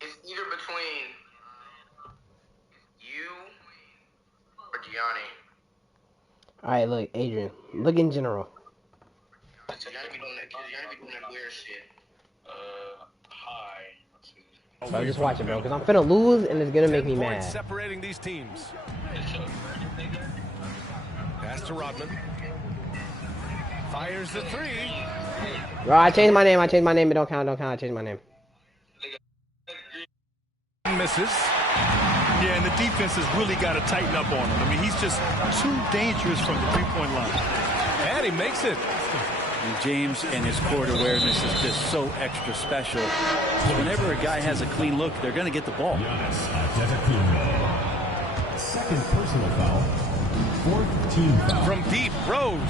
It's either between you or Gianni. All right, look, Adrian. Look in general. Gianni be doing that weird shit. Hi. So just watch it, bro, because I'm finna lose and it's gonna make me mad. Separating these teams. Pass to Rodman. Fires the three. Bro, I changed my name. It don't count. I changed my name. Misses. Yeah, and the defense has really got to tighten up on him. I mean, he's just too dangerous from the three-point line. And he makes it. And James and his court awareness is just so extra special. Whenever a guy has a clean look, they're going to get the ball. Second personal foul. Fourth team foul. From deep, Rose.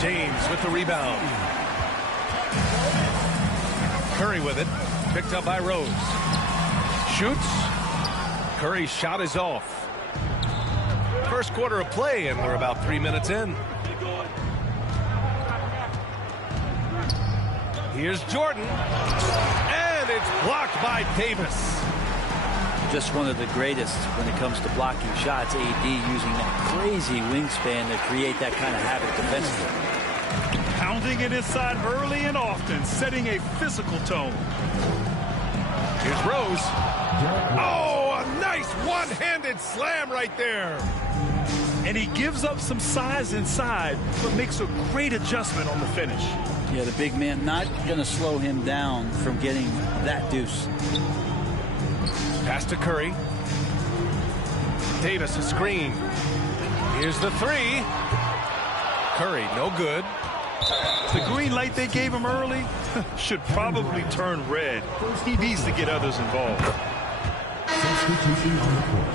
James with the rebound. Curry with it. Picked up by Rose. Shoots. Curry's shot is off. First quarter of play, and we're about 3 minutes in. Here's Jordan. And it's blocked by Davis. Just one of the greatest when it comes to blocking shots. AD using that crazy wingspan to create that kind of havoc defensively. Pounding it inside early and often, setting a physical tone. Here's Rose. Oh, a nice one-handed slam right there. And he gives up some size inside, but makes a great adjustment on the finish. Yeah, the big man not going to slow him down from getting that deuce. Pass to Curry. Davis a screen. Here's the three. Curry, no good. The green light they gave him early should probably turn red. He needs to get others involved. Substitution on the court.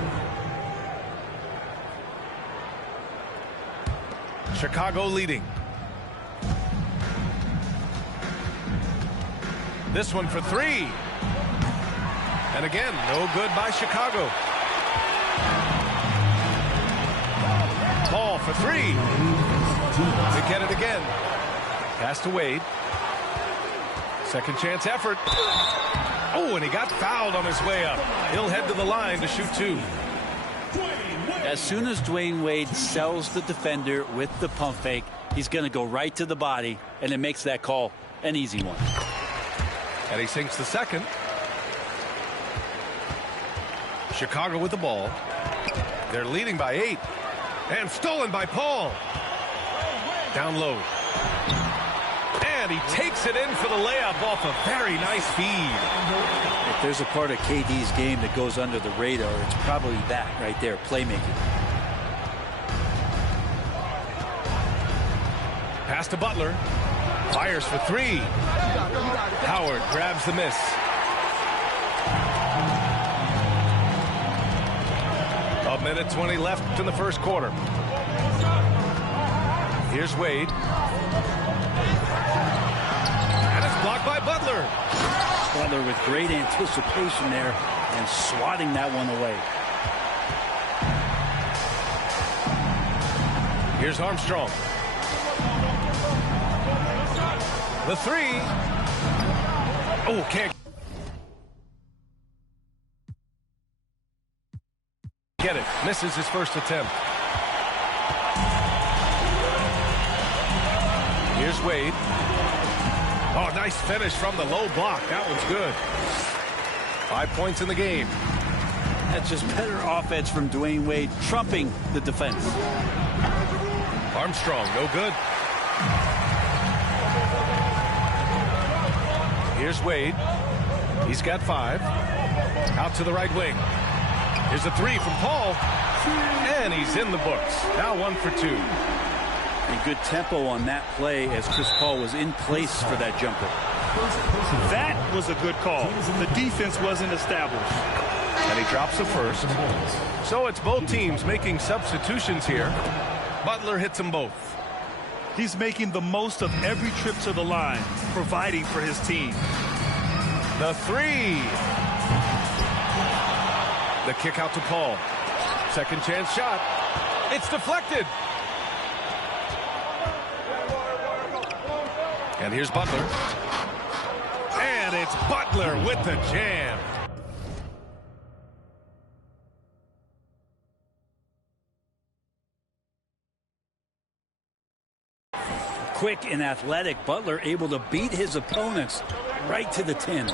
Chicago leading. This one for three. And again, no good by Chicago. Ball for three. They get it again. Pass to Wade. Second chance effort. Oh, and he got fouled on his way up. He'll head to the line to shoot two. As soon as Dwayne Wade sells the defender with the pump fake, he's going to go right to the body, and it makes that call an easy one. And he sinks the second. Chicago with the ball. They're leading by 8. And stolen by Paul. Down low. And he takes it in for the layup off a very nice feed. If there's a part of KD's game that goes under the radar, it's probably that right there, playmaking. Pass to Butler. Fires for three. Howard grabs the miss. A minute 20 left in the first quarter. Here's Wade. And it's blocked by Butler. Butler with great anticipation there and swatting that one away. Here's Armstrong. The three. Oh, can't get it. Misses his first attempt. Here's Wade. Oh, nice finish from the low block. That one's good. 5 points in the game. That's just better offense from Dwayne Wade, trumping the defense. Armstrong, no good. Here's Wade. He's got 5. Out to the right wing. Here's a three from Paul. And he's in the books. Now 1 for 2. A good tempo on that play as Chris Paul was in place for that jumper. That was a good call. The defense wasn't established. And he drops the first. So it's both teams making substitutions here. Butler hits them both. He's making the most of every trip to the line, providing for his team. The three. The kick out to Paul. Second chance shot. It's deflected. And here's Butler. And And it's Butler with the jam. Quick and athletic, Butler able to beat his opponents right to the tin.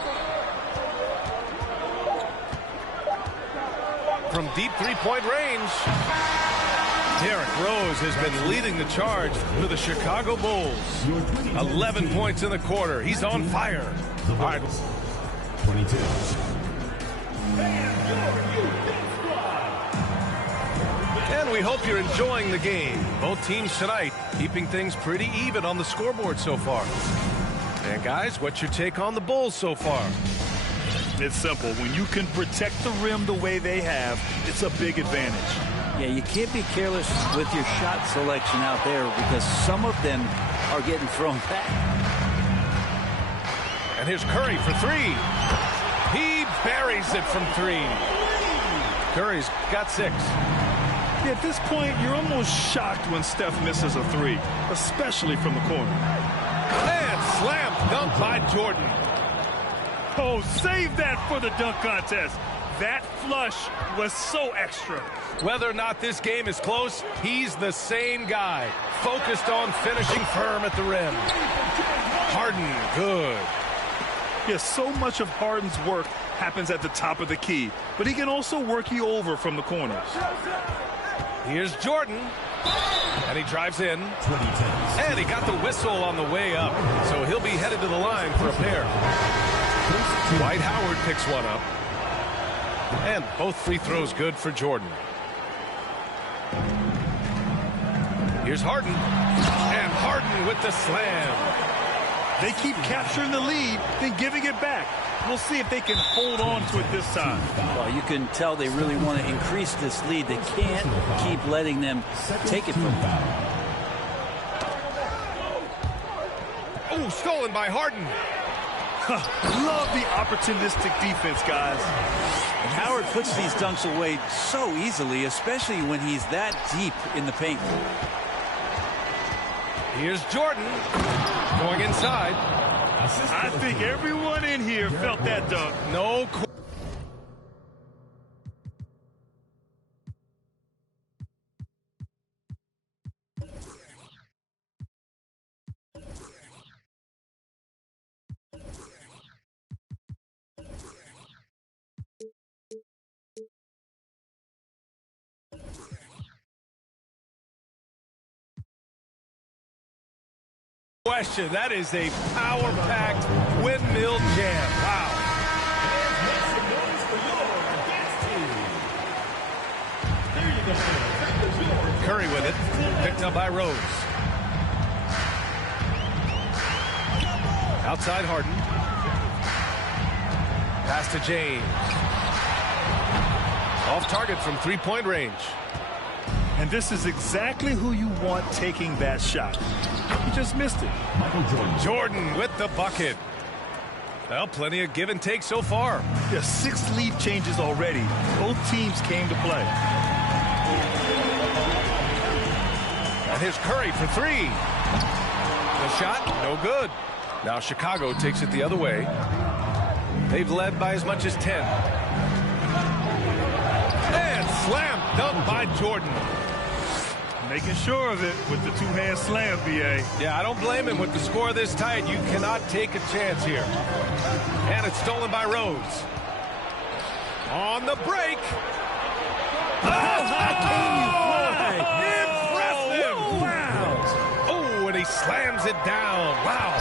From deep three-point range, Derrick Rose has been leading the charge for the Chicago Bulls. 11 points in the quarter. He's on fire. All right. 22. And we hope you're enjoying the game. Both teams tonight keeping things pretty even on the scoreboard so far. And guys, what's your take on the Bulls so far? It's simple. When you can protect the rim the way they have, it's a big advantage. Yeah, you can't be careless with your shot selection out there because some of them are getting thrown back. And here's Curry for three. He buries it from three. Curry's got 6. Yeah, at this point, you're almost shocked when Steph misses a three, especially from the corner. And slam dunk by Jordan. Oh, save that for the dunk contest. That flush was so extra. Whether or not this game is close, he's the same guy, focused on finishing firm at the rim. Harden, good. Yeah, so much of Harden's work happens at the top of the key, but he can also work you over from the corners. Here's Jordan, and he drives in, and he got the whistle on the way up, so he'll be headed to the line for a pair. Dwight Howard picks one up, and both free throws good for Jordan. Here's Harden, and Harden with the slam. They keep capturing the lead, then giving it back. We'll see if they can hold on to it this time. Well, you can tell they really want to increase this lead. They can't keep letting them take it from them. Oh, stolen by Harden. Love the opportunistic defense, guys. And Howard puts these dunks away so easily, especially when he's that deep in the paint. Here's Jordan going inside. I think everyone in here felt that dunk. No. Question. That is a power-packed windmill jam. Wow. Curry with it. Picked up by Rose. Outside Harden. Pass to James. Off target from three-point range. And this is exactly who you want taking that shot. He just missed it. Michael Jordan. Jordan with the bucket. Well, plenty of give and take so far. Yeah, 6 lead changes already. Both teams came to play. And here's Curry for three. The shot, no good. Now Chicago takes it the other way. They've led by as much as 10. And slam dunk by Jordan. Making sure of it with the two-hand slam, B.A. Yeah, I don't blame him with the score this tight. You cannot take a chance here. And it's stolen by Rose. On the break. Impressive. Wow. Oh, and he slams it down. Wow.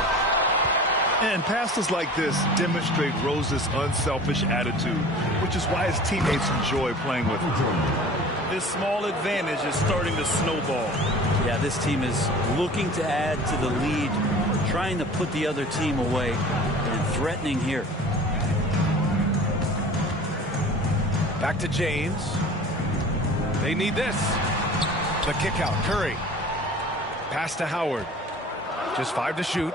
And passes like this demonstrate Rose's unselfish attitude, which is why his teammates enjoy playing with him. This small advantage is starting to snowball. Yeah, this team is looking to add to the lead, trying to put the other team away, and threatening here. Back to James. They need this. The kick out. Curry. Pass to Howard. Just 5 to shoot.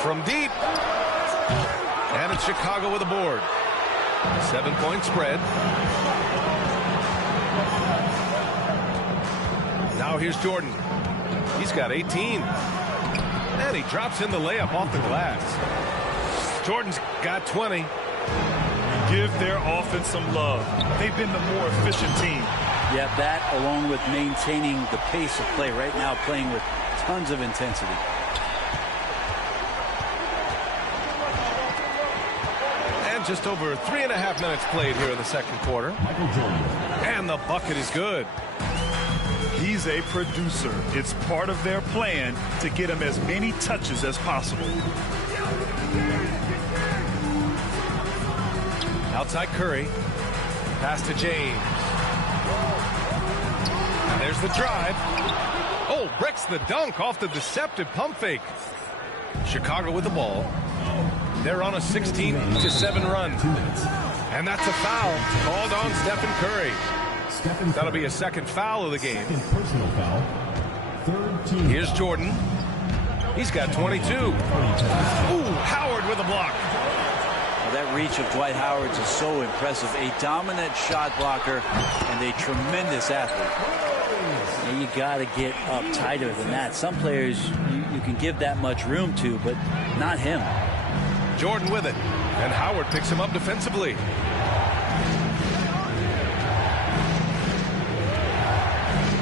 From deep. And it's Chicago with a board. 7-point spread. Now here's Jordan. He's got 18. And he drops in the layup off the glass. Jordan's got 20. Give their offense some love. They've been the more efficient team. Yeah, that along with maintaining the pace of play right now, playing with tons of intensity. And just over 3.5 minutes played here in the second quarter. Michael Jordan. And the bucket is good. He's a producer. It's part of their plan to get him as many touches as possible. Outside Curry. Pass to James. And there's the drive. Oh, breaks the dunk off the deceptive pump fake. Chicago with the ball. They're on a 16-7 run. 2 minutes. And that's a foul called on Stephen Curry. That'll be a second foul of the game. Second personal foul. Third team. Here's Jordan. He's got 22. Ooh, Howard with a block. Well, that reach of Dwight Howard is so impressive. A dominant shot blocker and a tremendous athlete. And you got to get up tighter than that. Some players you can give that much room to, but not him. Jordan with it. And Howard picks him up defensively.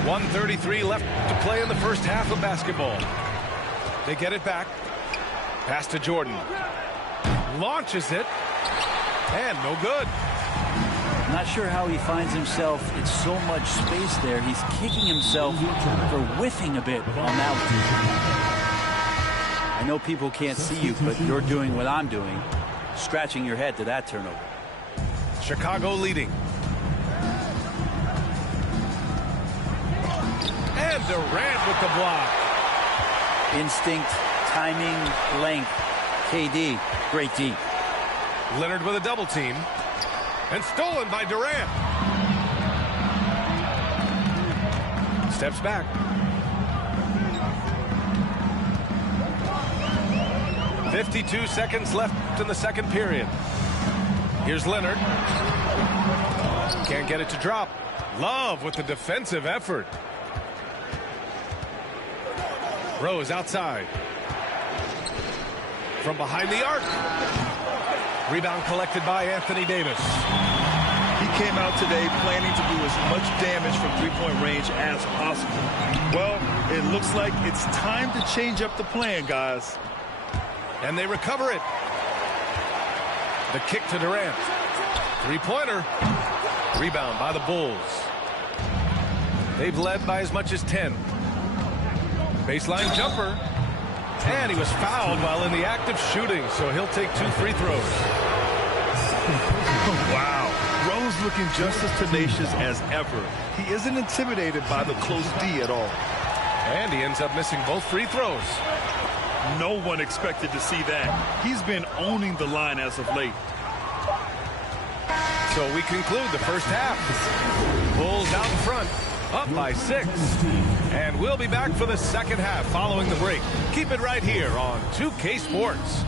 .133 left to play in the first half of basketball. They get it back. Pass to Jordan. Launches it. And no good. Not sure how he finds himself. It's so much space there. He's kicking himself for whiffing a bit on that one. I know people can't see you, but you're doing what I'm doing. Scratching your head to that turnover. Chicago leading. And Durant with the block. Instinct, timing, length. KD, great D. Leonard with a double team. And stolen by Durant. Steps back. 52 seconds left in the second period. Here's Leonard. Can't get it to drop. Love with the defensive effort. Rose outside. From behind the arc. Rebound collected by Anthony Davis. He came out today planning to do as much damage from three-point range as possible. Well, it looks like it's time to change up the plan, guys. And they recover it. The kick to Durant. Three-pointer. Rebound by the Bulls. They've led by as much as 10. Baseline jumper. And he was fouled while in the act of shooting, so he'll take 2 free throws. Wow. Rose looking just as tenacious as ever. He isn't intimidated by the close D at all. And he ends up missing both free throws. No one expected to see that. He's been owning the line as of late. So we conclude the first half. Bulls out in front, up by 6. And we'll be back for the second half following the break. Keep it right here on 2K Sports.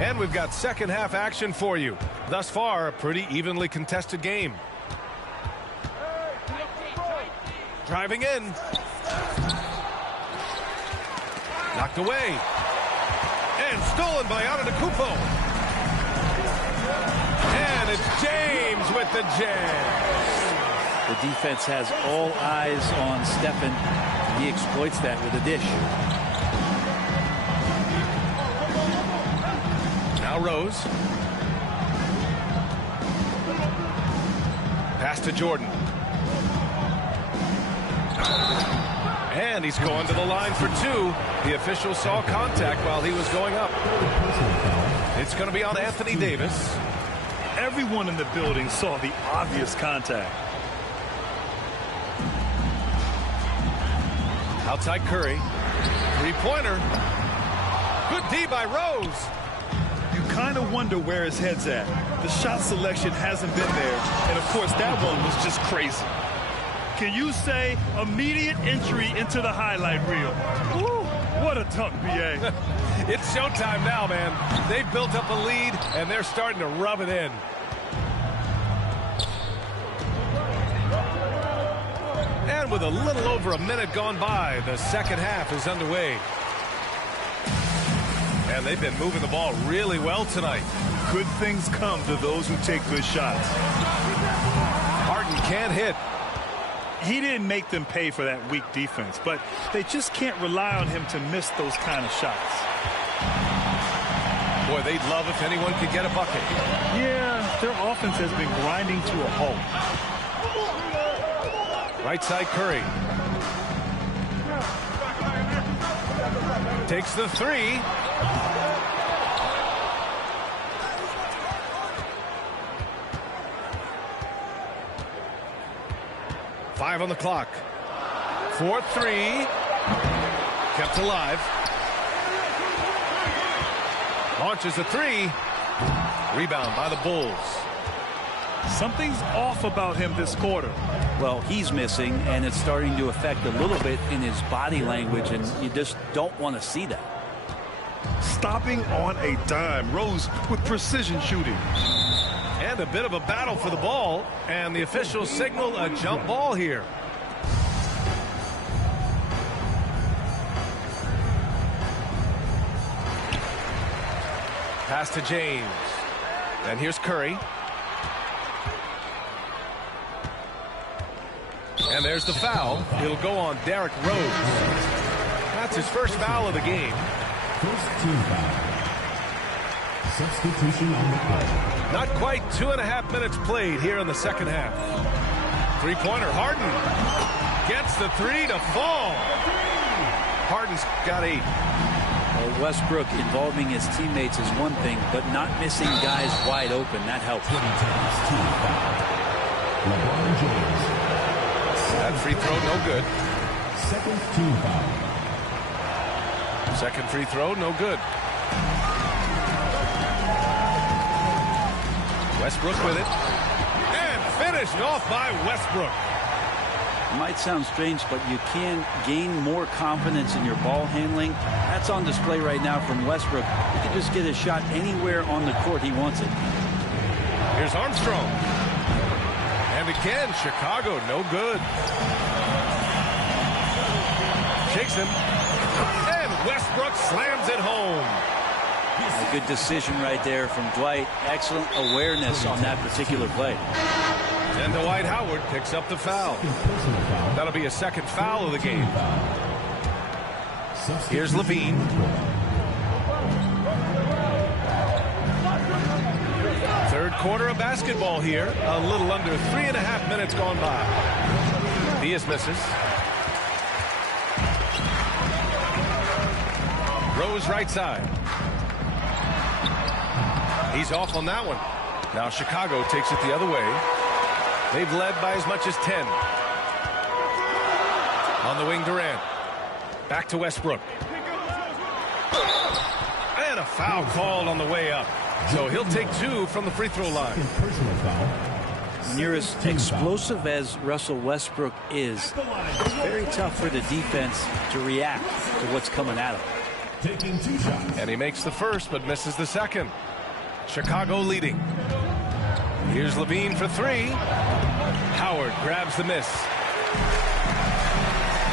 And we've got second half action for you. Thus far, a pretty evenly contested game. Driving in. Knocked away. And stolen by Antetokounmpo. And it's James with the jam. The defense has all eyes on Stephen. He exploits that with a dish. Now Rose. Pass to Jordan. And he's going to the line for 2. The official saw contact while he was going up. It's going to be on Anthony Davis. Everyone in the building saw the obvious contact. Outside Curry. Three-pointer. Good D by Rose. You kind of wonder where his head's at. The shot selection hasn't been there. And, of course, that one was just crazy. Can you say immediate entry into the highlight reel? Woo, what a dunk, B.A. It's showtime now, man. They've built up a lead, and they're starting to rub it in. And with a little over a minute gone by, the second half is underway. And they've been moving the ball really well tonight. Good things come to those who take good shots. Harden can't hit. He didn't make them pay for that weak defense, but they just can't rely on him to miss those kind of shots. Boy, they'd love if anyone could get a bucket. Yeah, their offense has been grinding to a halt. Right side Curry. Takes the three. Five on the clock. 4-3. Kept alive. Launches a three. Rebound by the Bulls. Something's off about him this quarter. Well, he's missing, and it's starting to affect a little bit in his body language, and you just don't want to see that. Stopping on a dime. Rose with precision shooting. And a bit of a battle for the ball, and the officials signal a jump ball here. Pass to James. And here's Curry. And there's the foul. It'll go on Derrick Rose. That's his first foul of the game. First team foul. Substitution on the play. Not quite 2.5 minutes played here in the second half. Three-pointer, Harden gets the three to fall. Harden's got 8. Well, Westbrook involving his teammates is one thing, but not missing guys wide open, that helps. LeBron James. That free throw, no good. Second team foul. Second free throw, no good. Westbrook with it. And finished off by Westbrook. It might sound strange, but you can gain more confidence in your ball handling. That's on display right now from Westbrook. He can just get a shot anywhere on the court he wants it. Here's Armstrong. And again, Chicago, no good. Shakes him. And Westbrook slams it home. A good decision right there from Dwight. Excellent awareness on that particular play. And Dwight Howard picks up the foul. That'll be a second foul of the game. Here's Levine. Third quarter of basketball here. A little under 3.5 minutes gone by. Diaz misses. Rose right side. He's off on that one. Now Chicago takes it the other way. They've led by as much as 10. On the wing, Durant. Back to Westbrook. And a foul called on the way up. So he'll take 2 from the free throw line. Personal foul. Near as explosive as Russell Westbrook is, it's very tough for the defense to react to what's coming at him. Taking 2 shots. And he makes the first but misses the second. Chicago leading. Here's Levine for 3. Howard grabs the miss.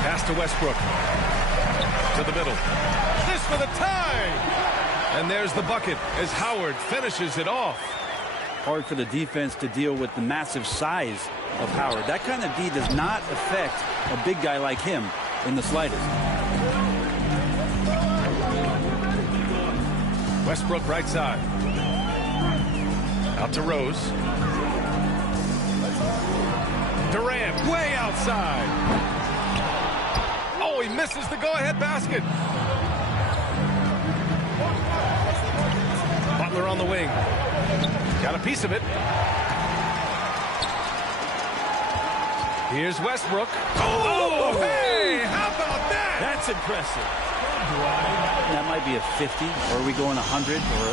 Pass to Westbrook. To the middle. This for the tie! And there's the bucket as Howard finishes it off. Hard for the defense to deal with the massive size of Howard. That kind of D does not affect a big guy like him in the slightest. Westbrook right side. Out to Rose. Durant way outside. Oh, he misses the go-ahead basket. Butler on the wing. Got a piece of it. Here's Westbrook. Oh, hey, how about that? That's impressive. That might be a 50, or are we going 100 or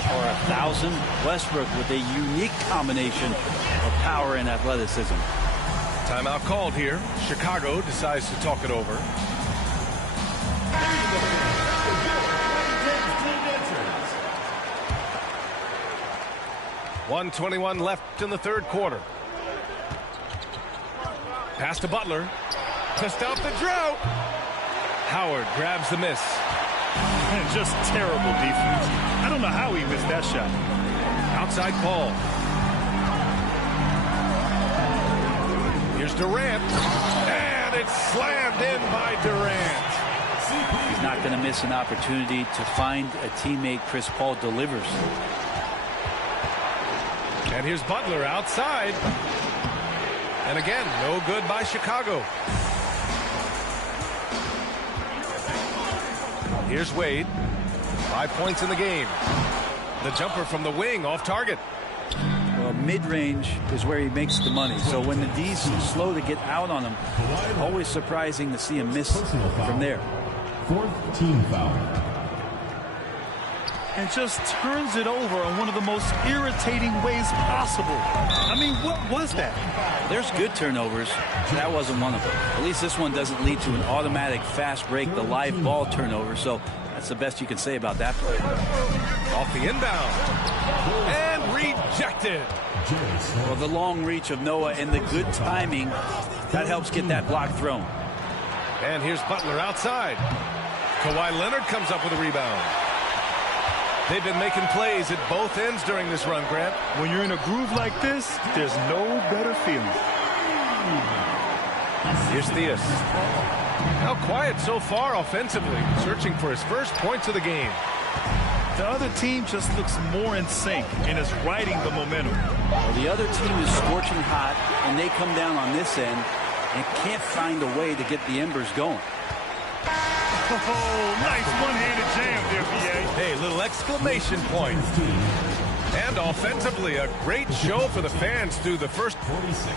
1,000? Westbrook with a unique combination of power and athleticism. Timeout called here. Chicago decides to talk it over. .121 left in the third quarter. Pass to Butler. to stop the drought. Howard grabs the miss. And just terrible defense. I don't know how he missed that shot. Outside Paul. Here's Durant. And it's slammed in by Durant. He's not going to miss an opportunity to find a teammate. Chris Paul delivers. And here's Butler outside. And again, no good by Chicago. Here's Wade. 5 points in the game. The jumper from the wing off target. Well, mid-range is where he makes the money. So when the D's slow to get out on him, always surprising to see him miss from there. 4th team foul. And just turns it over on one of the most irritating ways possible. I mean, what was that? There's good turnovers. That wasn't one of them. At least this one doesn't lead to an automatic fast break, the live ball turnover. So that's the best you can say about that play. Off the inbound. And rejected. Well, the long reach of Noah and the good timing, that helps get that block thrown. And here's Butler outside. Kawhi Leonard comes up with a rebound. They've been making plays at both ends during this run, Grant. When you're in a groove like this, there's no better feeling. Here's Theus. Now quiet so far offensively, searching for his first points of the game. The other team just looks more in sync and is riding the momentum. Well, the other team is scorching hot, and they come down on this end and can't find a way to get the embers going. Oh, nice one-handed jam there, BA. Hey, little exclamation point. And offensively, a great show for the fans through the first 46.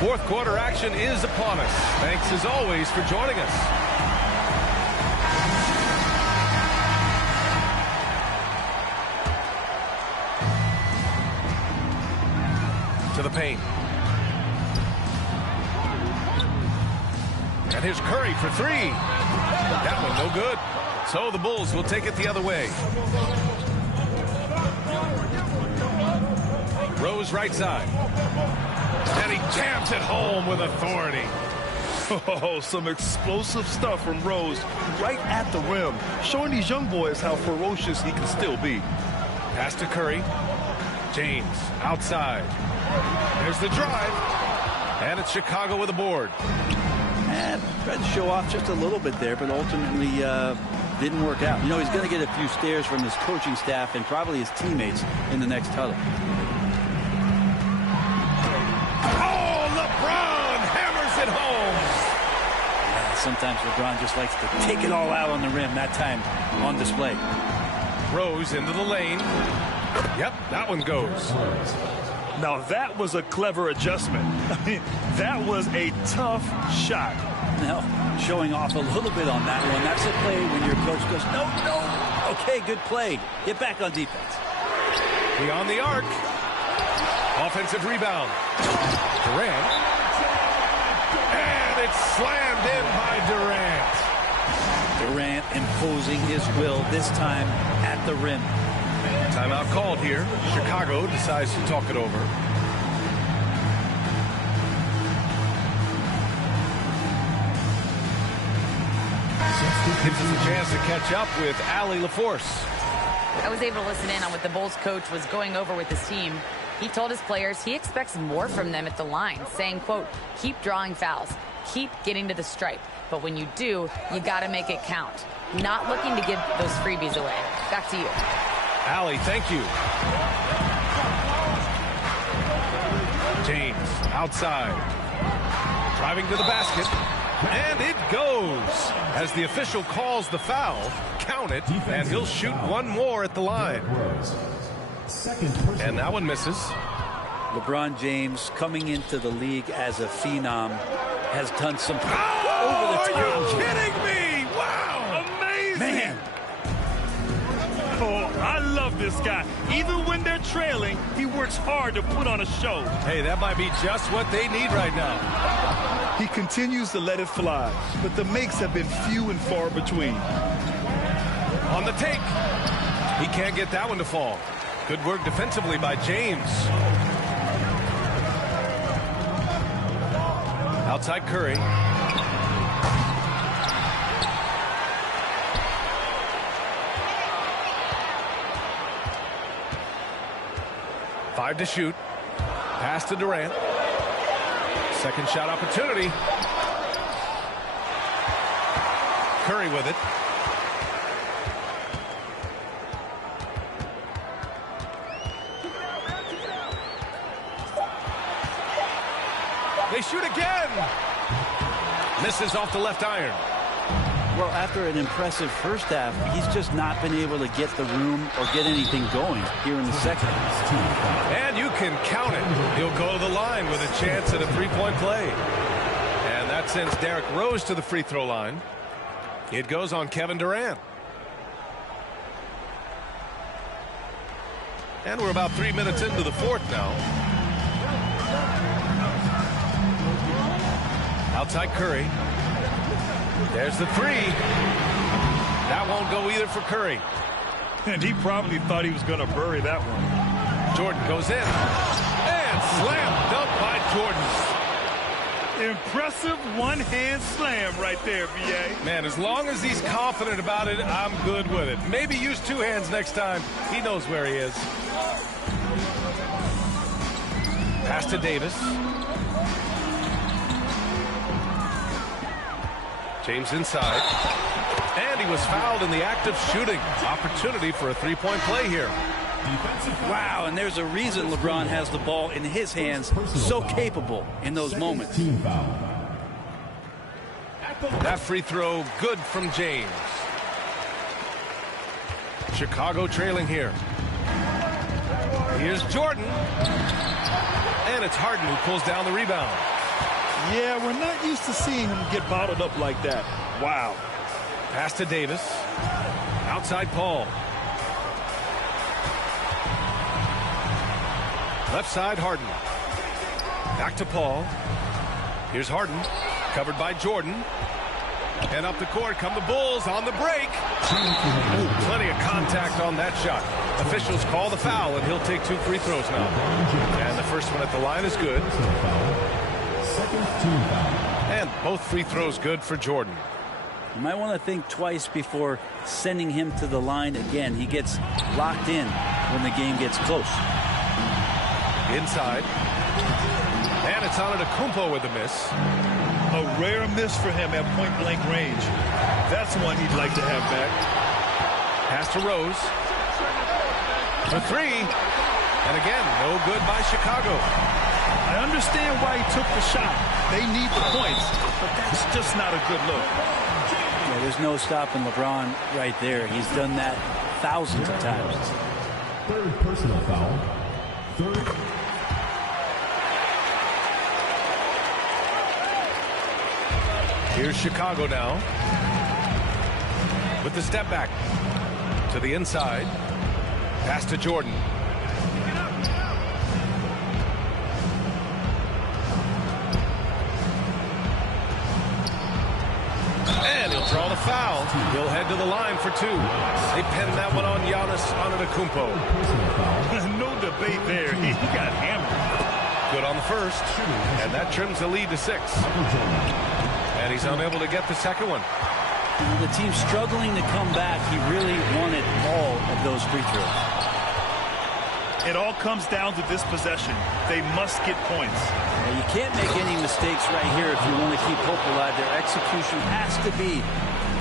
Fourth quarter action is upon us. Thanks as always for joining us. To the paint. And here's Curry for three. That one no good. So the Bulls will take it the other way. Rose right side. And he jams it home with authority. Oh, some explosive stuff from Rose right at the rim, showing these young boys how ferocious he can still be. Pass to Curry. James outside. There's the drive. And it's Chicago with a board. And tried to show off just a little bit there, but ultimately didn't work out. You know, he's going to get a few stares from his coaching staff and probably his teammates in the next huddle. Oh, LeBron hammers it home. Yeah, sometimes LeBron just likes to take it all out on the rim. That time on display. Rose into the lane. Yep, that one goes. Now that was a clever adjustment. I mean, that was a tough shot. Now, showing off a little bit on that one. That's a play when your coach goes, no, no. Okay, good play. Get back on defense. Beyond the arc. Offensive rebound. Durant. And it's slammed in by Durant. Durant imposing his will, this time at the rim. Timeout called here. Chicago decides to talk it over. Gives us a chance to catch up with Allie LaForce. I was able to listen in on what the Bulls coach was going over with his team. He told his players he expects more from them at the line, saying, quote, keep drawing fouls, keep getting to the stripe. But when you do, you got to make it count. Not looking to give those freebies away. Back to you. Allie, thank you. James outside. Driving to the basket. And it goes. As the official calls the foul, count it, and he'll shoot one more at the line. And that one misses. LeBron James, coming into the league as a phenom, has done some over the top. Are you kidding me? Wow, amazing. Man. Oh, I love this guy. Even when they're trailing, he works hard to put on a show. Hey, that might be just what they need right now. He continues to let it fly, but the makes have been few and far between. On the take. He can't get that one to fall. Good work defensively by James. Outside Curry. Five to shoot. Pass to Durant. Second shot opportunity. Curry with it. They shoot again. Misses off the left iron. Well, after an impressive first half, he's just not been able to get the room or get anything going here in the second. And you can count it. He'll go to the line with a chance at a three-point play. And that sends Derrick Rose to the free throw line. It goes on Kevin Durant. And we're about 3 minutes into the fourth now. Outside Curry. There's the three. That won't go either for Curry. And he probably thought he was going to bury that one. Jordan goes in. And slam dunk by Jordan. Impressive one-hand slam right there, B.A. Man, as long as he's confident about it, I'm good with it. Maybe use two hands next time. He knows where he is. Pass to Davis. James inside. And he was fouled in the act of shooting. Opportunity for a three-point play here. Wow, and there's a reason LeBron has the ball in his hands. So capable in those moments. That free throw good from James. Chicago trailing here. Here's Jordan. And it's Harden who pulls down the rebound. Yeah, we're not used to seeing him get bottled up like that. Wow. Pass to Davis. Outside Paul. Left side Harden. Back to Paul. Here's Harden. Covered by Jordan. And up the court come the Bulls on the break. Ooh, plenty of contact on that shot. Officials call the foul, and he'll take two free throws now. And the first one at the line is good. And both free throws good for Jordan. You might want to think twice before sending him to the line again. He gets locked in when the game gets close. Inside. And it's Antetokounmpo with a miss. A rare miss for him at point-blank range. That's one he'd like to have back. Pass to Rose. For three. And again, no good by Chicago. I understand why he took the shot. They need the points, but that's just not a good look. Yeah, there's no stopping LeBron right there. He's done that thousands of times. Third personal foul. Third. Here's Chicago now. With the step back. To the inside. Pass to Jordan. And he'll draw the foul. He'll head to the line for two. They pinned that one on Giannis Antetokounmpo. No debate there. He got hammered. Good on the first. And that trims the lead to 6. And he's unable to get the second one. The team's struggling to come back. He really wanted all of those free throws. It all comes down to this possession. They must get points. Now, you can't make any mistakes right here if you want to keep hope alive. Their execution has to be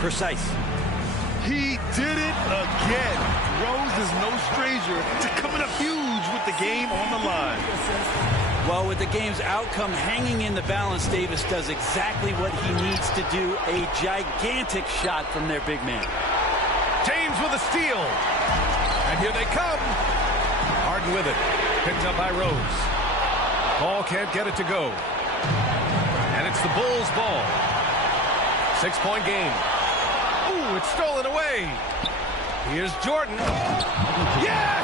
precise. He did it again. Rose is no stranger to coming up huge with the game on the line. Well, with the game's outcome hanging in the balance, Davis does exactly what he needs to do. A gigantic shot from their big man. James with a steal. And here they come. Harden with it. Picked up by Rose. Paul can't get it to go. And it's the Bulls' ball. 6-point game. Ooh, it's stolen away. Here's Jordan. Yes!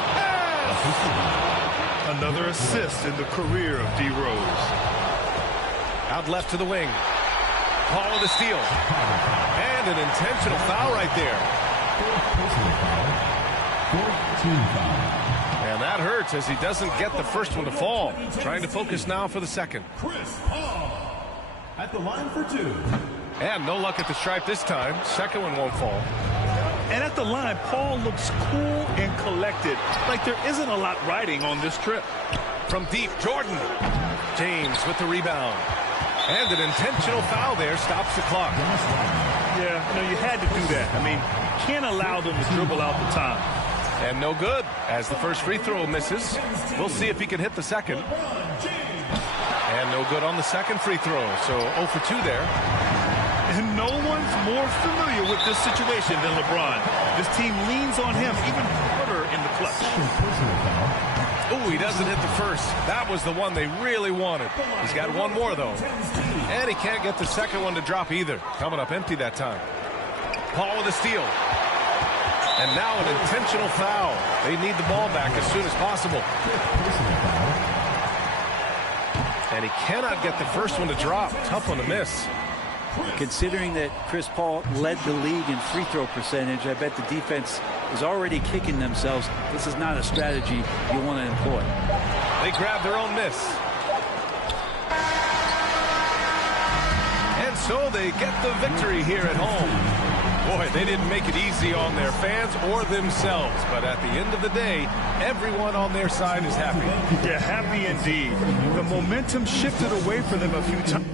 Another assist in the career of D. Rose. Out left to the wing. Paul with a steal. And an intentional foul right there. And that hurts as he doesn't get the first one to fall. Trying to focus now for the second. At the line for two. And no luck at the stripe this time. Second one won't fall. And at the line, Paul looks cool and collected, like there isn't a lot riding on this trip. From deep, Jordan. James with the rebound. And an intentional foul there stops the clock. Yeah, you had to do that. I mean, you can't allow them to dribble out the time. And no good, as the first free throw misses. We'll see if he can hit the second. And no good on the second free throw, so 0 for 2 there. And no one's more familiar with this situation than LeBron. This team leans on him even harder in the clutch. Oh, he doesn't hit the first. That was the one they really wanted. He's got one more, though. And he can't get the second one to drop either. Coming up empty that time. Paul with a steal. And now an intentional foul. They need the ball back as soon as possible. And he cannot get the first one to drop. Tough one to miss. Considering that Chris Paul led the league in free throw percentage, I bet the defense is already kicking themselves. This is not a strategy you want to employ. They grab their own miss. And so they get the victory here at home. Boy, they didn't make it easy on their fans or themselves. But at the end of the day, everyone on their side is happy. Yeah, happy indeed. The momentum shifted away from them a few times.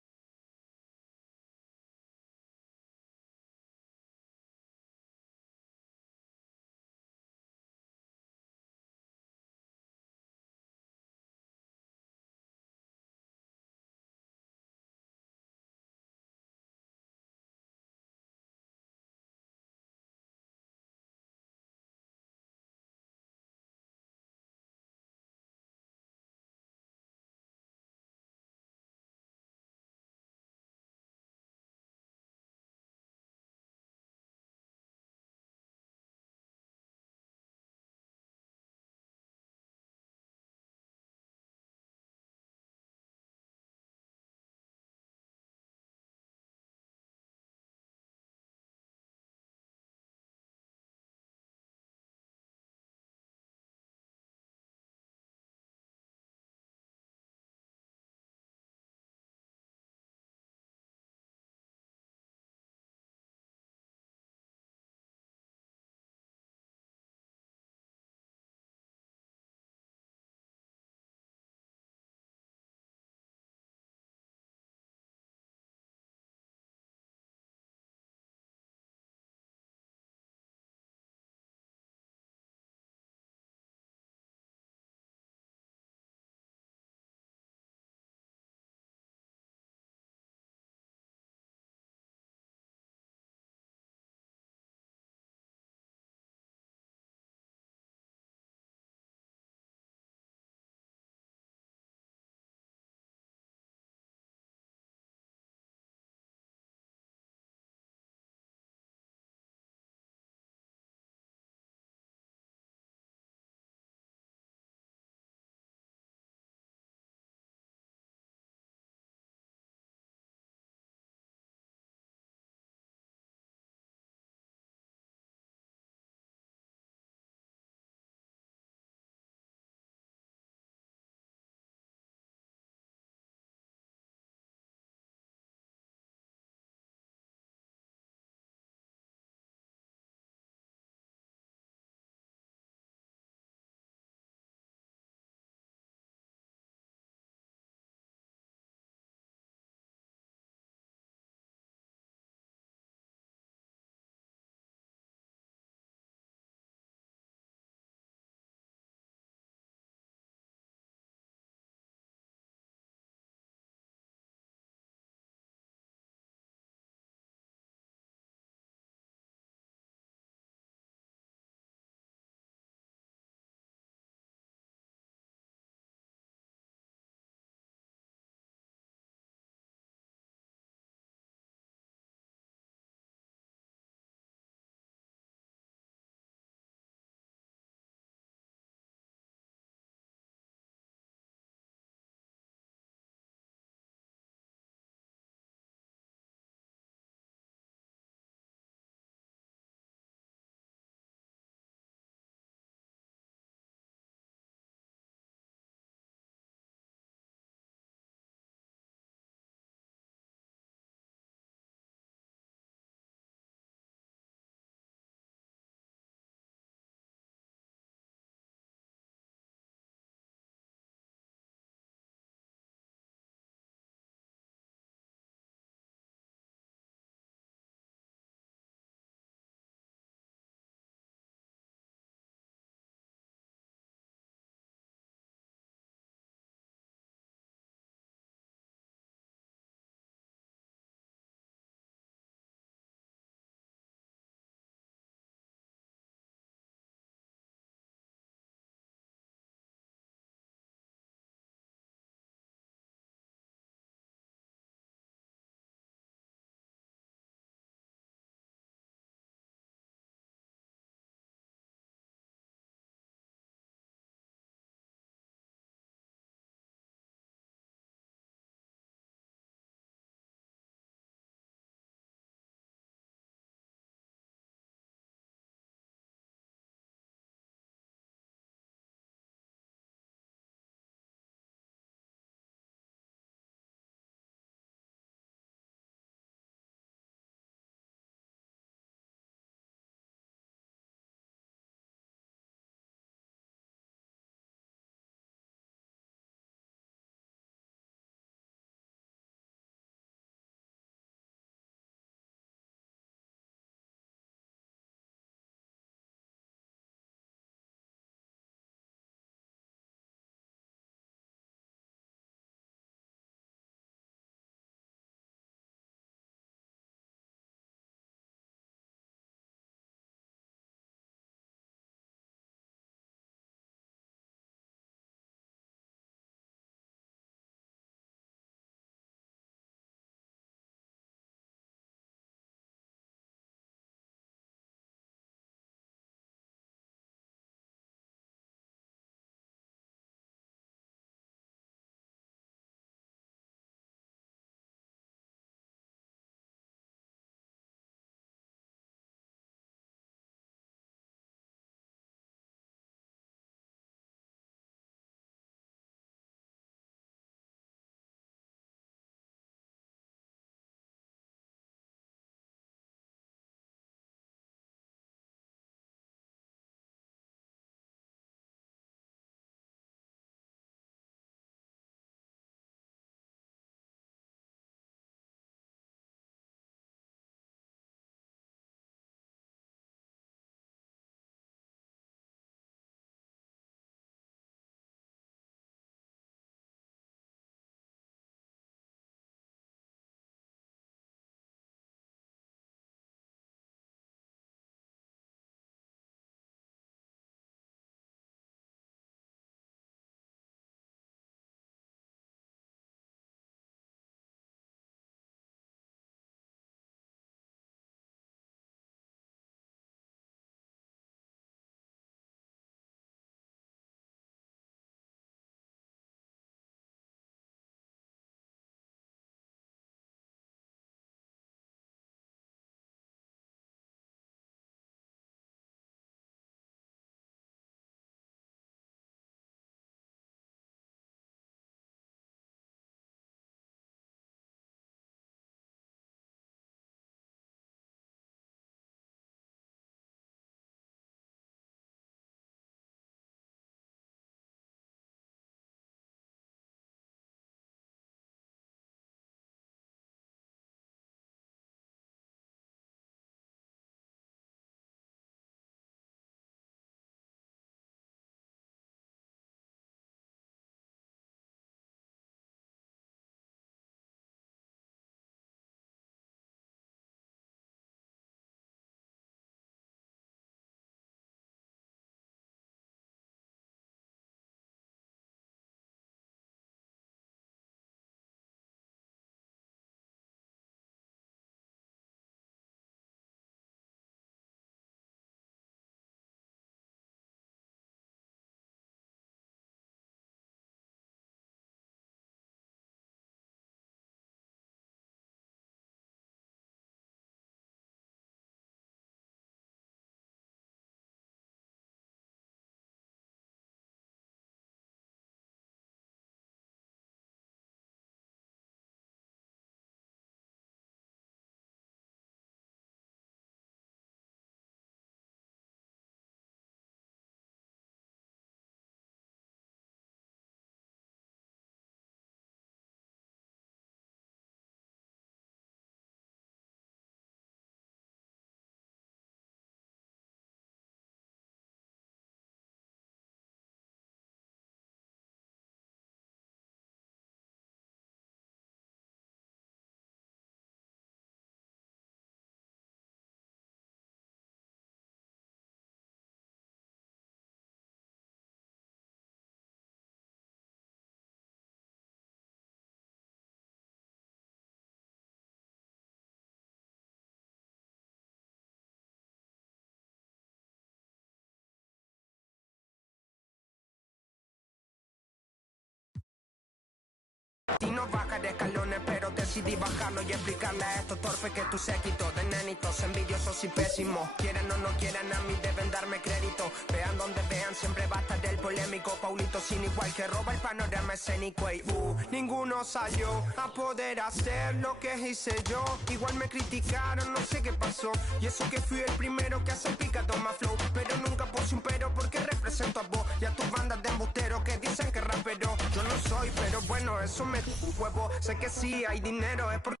No bajaré escalones, pero decidí bajarlo y explicarle a estos torpes que tu séquito de nenitos envidiosos y pésimos. Quieran o no quieran, a mí deben darme crédito. Vean donde vean, siempre va a estar el polémico Paulito, sin igual que roba el panorama escénico. Y ninguno salió a poder hacer lo que hice yo. Igual me criticaron, no sé qué pasó. Y eso que fui el primero que hace pica toma flow. Pero nunca puse un pero porque represento a vos y a tus bandas de embusteros que dicen que rapero. Yo no soy, pero bueno, eso me huevo. Sé que sí hay dinero, es porque...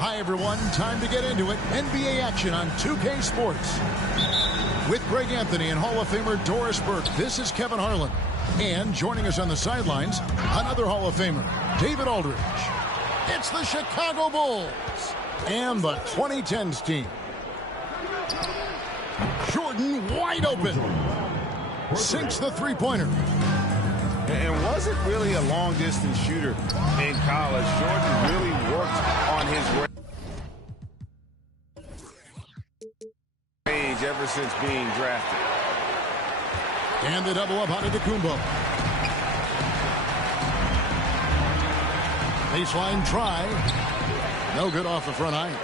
Hi, everyone. Time to get into it. NBA action on 2K Sports. With Greg Anthony and Hall of Famer Doris Burke, this is Kevin Harlan. And joining us on the sidelines, another Hall of Famer, David Aldridge. It's the Chicago Bulls and the 2010s team. Jordan wide open. Sinks the three-pointer. And wasn't really a long-distance shooter in college. Jordan really worked on his range ever since being drafted. And the double up on Antetokounmpo. Baseline try. No good off the front iron.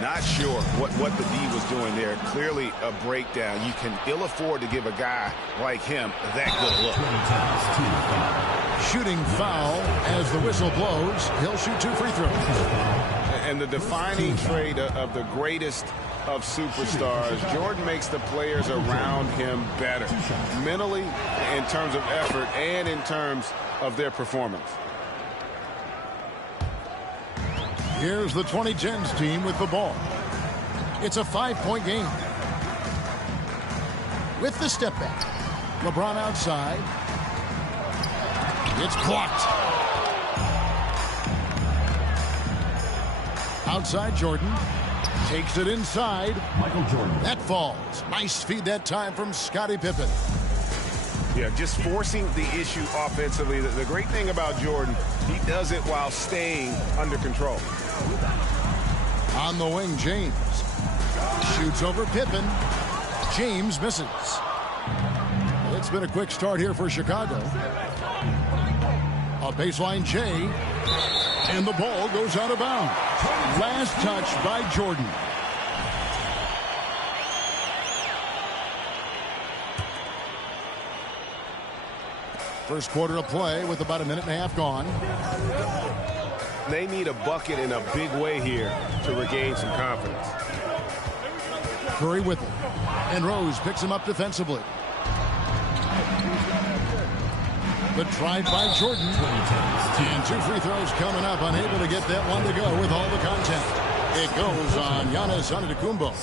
Not sure what the D was doing there. Clearly a breakdown. You can ill afford to give a guy like him that good look. Shooting foul as the whistle blows. He'll shoot 2 free throws. And the defining trait of the greatest of superstars, Jordan makes the players around him better. Mentally, in terms of effort, and in terms of their performance. Here's the 2010s team with the ball. It's a 5-point game. With the step back. LeBron outside. It's blocked. Outside Jordan. Takes it inside. Michael Jordan. That falls. Nice feed that time from Scottie Pippen. Yeah, just forcing the issue offensively. The great thing about Jordan, he does it while staying under control. On the wing, James. Shoots over Pippen. James misses. It's been a quick start here for Chicago. A baseline J. And the ball goes out of bounds. Last touch by Jordan. First quarter of play with about a minute and a half gone. They need a bucket in a big way here to regain some confidence. Curry with it. And Rose picks him up defensively. The drive by Jordan. And 2 free throws coming up. Unable to get that one to go with all the contact. It goes on Giannis Antetokounmpo.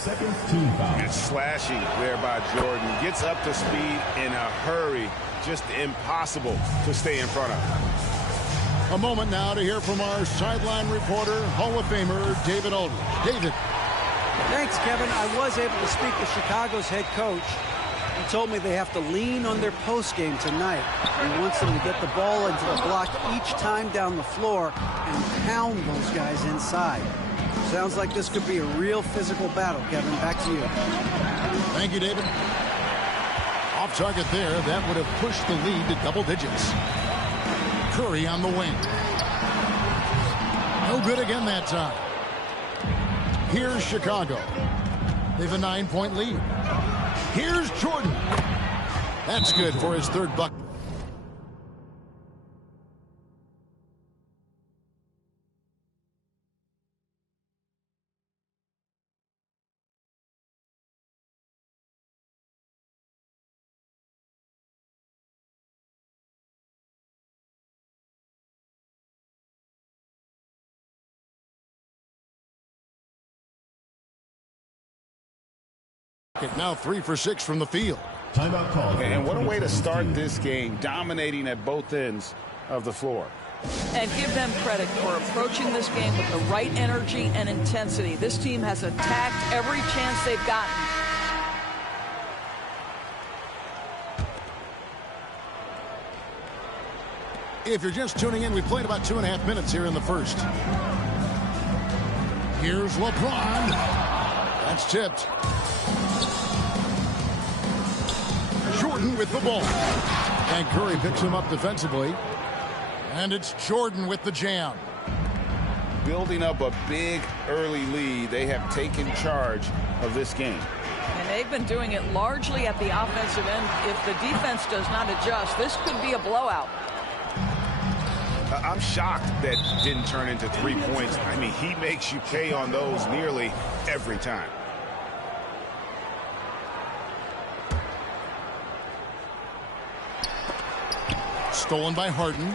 It's slashing there by Jordan. Gets up to speed in a hurry. Just impossible to stay in front of. A moment now to hear from our sideline reporter, Hall of Famer David Aldridge. David. Thanks, Kevin. I was able to speak with Chicago's head coach. He told me they have to lean on their post game tonight. He wants them to get the ball into the block each time down the floor and pound those guys inside. Sounds like this could be a real physical battle, Kevin. Back to you. Thank you, David. Off target there. That would have pushed the lead to double digits. Curry on the wing. No good again that time. Here's Chicago. They have a 9-point lead. Here's Jordan. That's good for his third bucket. Now 3 for 6 from the field. Timeout call. And what a way to start this game, dominating at both ends of the floor. And give them credit for approaching this game with the right energy and intensity. This team has attacked every chance they've gotten. If you're just tuning in, we played about 2.5 minutes here in the first. Here's LeBron. That's tipped. Jordan with the ball. And Curry picks him up defensively. And it's Jordan with the jam. Building up a big early lead, they have taken charge of this game. And they've been doing it largely at the offensive end. If the defense does not adjust, this could be a blowout. I'm shocked that didn't turn into 3 points. I mean, he makes you pay on those nearly every time. Stolen by Harden.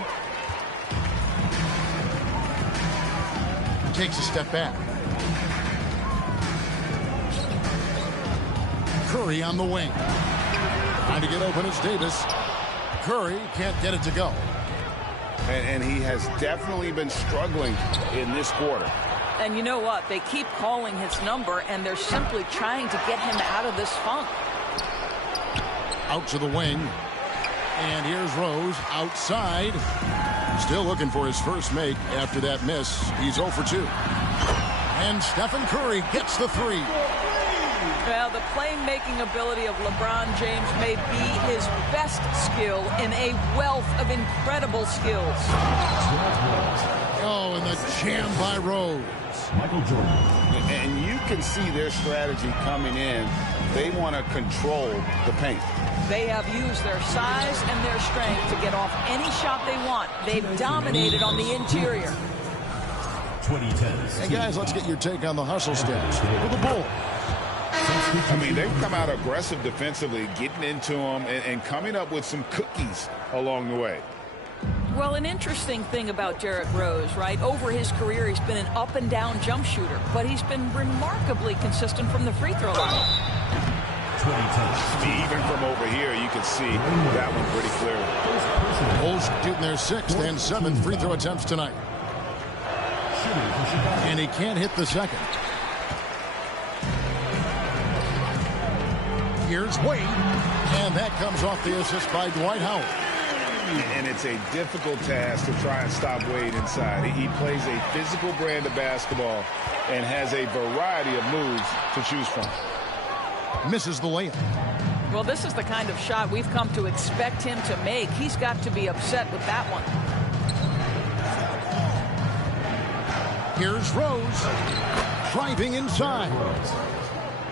Takes a step back. Curry on the wing. Trying to get open is Davis. Curry can't get it to go. And he has definitely been struggling in this quarter. And you know what? They keep calling his number, and they're simply trying to get him out of this funk. Out to the wing. And here's Rose outside. Still looking for his first make after that miss. He's 0 for 2. And Stephen Curry gets the 3. Well, the playmaking ability of LeBron James may be his best skill in a wealth of incredible skills. Oh, and the jam by Rose. Michael Jordan. And you can see their strategy coming in. They want to control the paint. They have used their size and their strength to get off any shot they want. They've dominated on the interior. 2010. Hey, guys, let's get your take on the hustle stats for the Bulls. I mean, they've come out aggressive defensively, getting into them and coming up with some cookies along the way. Well, an interesting thing about Derrick Rose, right? Over his career, he's been an up-and-down jump shooter, but he's been remarkably consistent from the free throw line. 2010. Even from over here, you can see that one pretty clearly. Bulls shooting their 6th and 7th free throw attempts tonight. And he can't hit the second. Here's Wade. And that comes off the assist by Dwight Howard. And it's a difficult task to try and stop Wade inside. He plays a physical brand of basketball and has a variety of moves to choose from. Misses the layup. Well, this is the kind of shot we've come to expect him to make. He's got to be upset with that one. Here's Rose. Driving inside.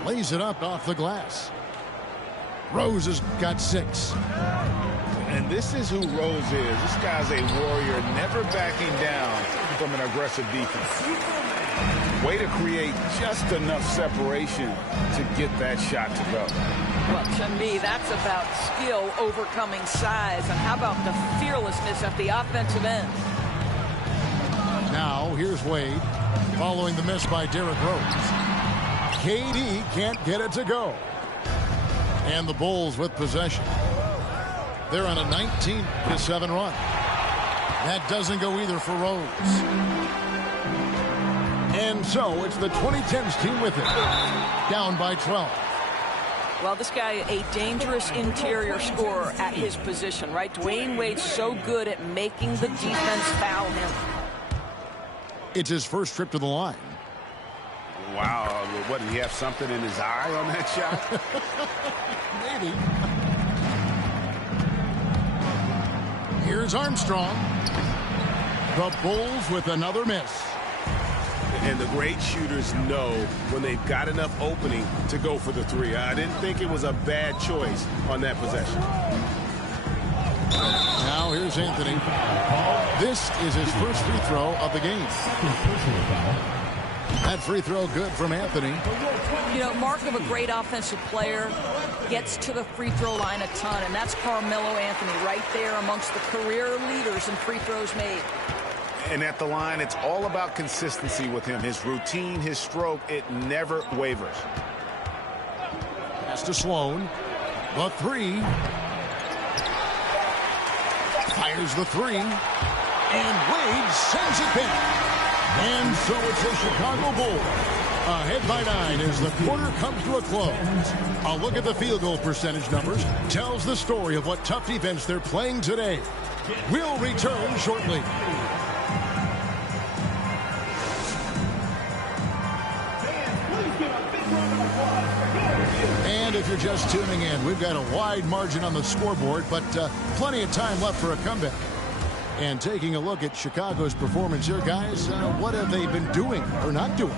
Lays it up off the glass. Rose has got 6. And this is who Rose is. This guy's a warrior, never backing down from an aggressive defense. Way to create just enough separation to get that shot to go. Well, to me, that's about skill overcoming size. And how about the fearlessness at the offensive end? Now, here's Wade, following the miss by Derrick Rose. KD can't get it to go. And the Bulls with possession. They're on a 19-7 run. That doesn't go either for Rose. And so it's the 2010s team with it. Down by 12. Well, this guy, a dangerous interior scorer at his position, right? Dwayne Wade's so good at making the defense foul him. It's his first trip to the line. Wow. What, did he have something in his eye on that shot? Maybe. Here's Armstrong. The Bulls with another miss. And the great shooters know when they've got enough opening to go for the 3. I didn't think it was a bad choice on that possession. Now here's Anthony. This is his first free throw of the game. That free throw good from Anthony. You know, mark of a great offensive player, gets to the free throw line a ton, and that's Carmelo Anthony right there amongst the career leaders in free throws made. And at the line, it's all about consistency with him. His routine, his stroke, it never wavers. Pass to Sloan. The 3. Fires the 3. And Wade sends it back. And so it's a Chicago Bulls ahead by 9 as the quarter comes to a close. A look at the field goal percentage numbers tells the story of what tough defense they're playing today. We'll return shortly. And if you're just tuning in, we've got a wide margin on the scoreboard, but plenty of time left for a comeback. And taking a look at Chicago's performance here, guys, what have they been doing or not doing?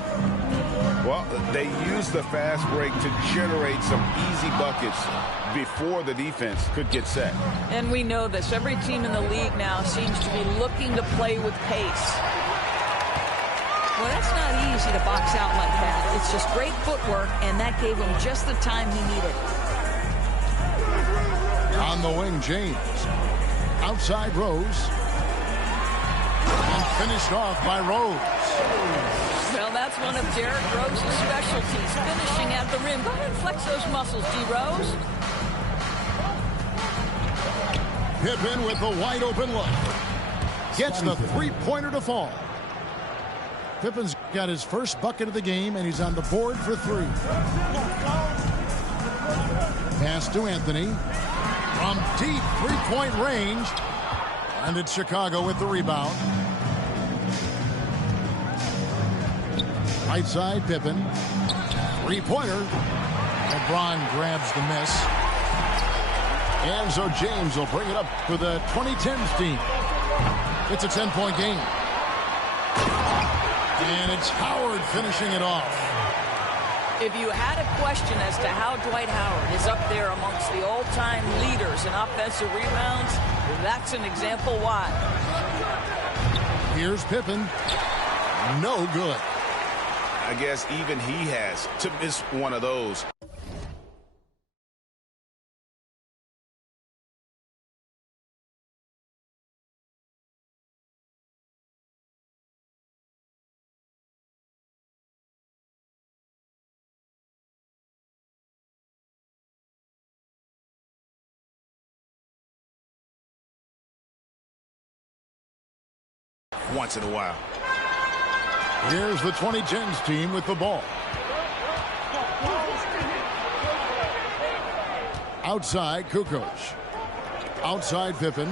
Well, they used the fast break to generate some easy buckets before the defense could get set. And we know this. Every team in the league now seems to be looking to play with pace. Well, that's not easy to box out like that. It's just great footwork, and that gave him just the time he needed. On the wing, James. Outside Rose. And finished off by Rose. Well, that's one of Derrick Rose's specialties, finishing at the rim. Go ahead and flex those muscles, D. Rose. Pippen with a wide open look. Gets the three-pointer to fall. Pippen's got his first bucket of the game, and he's on the board for 3. Pass to Anthony. From deep three-point range. And it's Chicago with the rebound. Right side, Pippen. Three-pointer. LeBron grabs the miss. And so James will bring it up for the 2010s team. It's a 10-point game. And it's Howard finishing it off. If you had a question as to how Dwight Howard is up there amongst the all-time leaders in offensive rebounds, that's an example why. Here's Pippen. No good. I guess even he has to miss one of those. Once in a while. Here's the 2010s team with the ball. Outside, Kukoc. Outside, Pippen.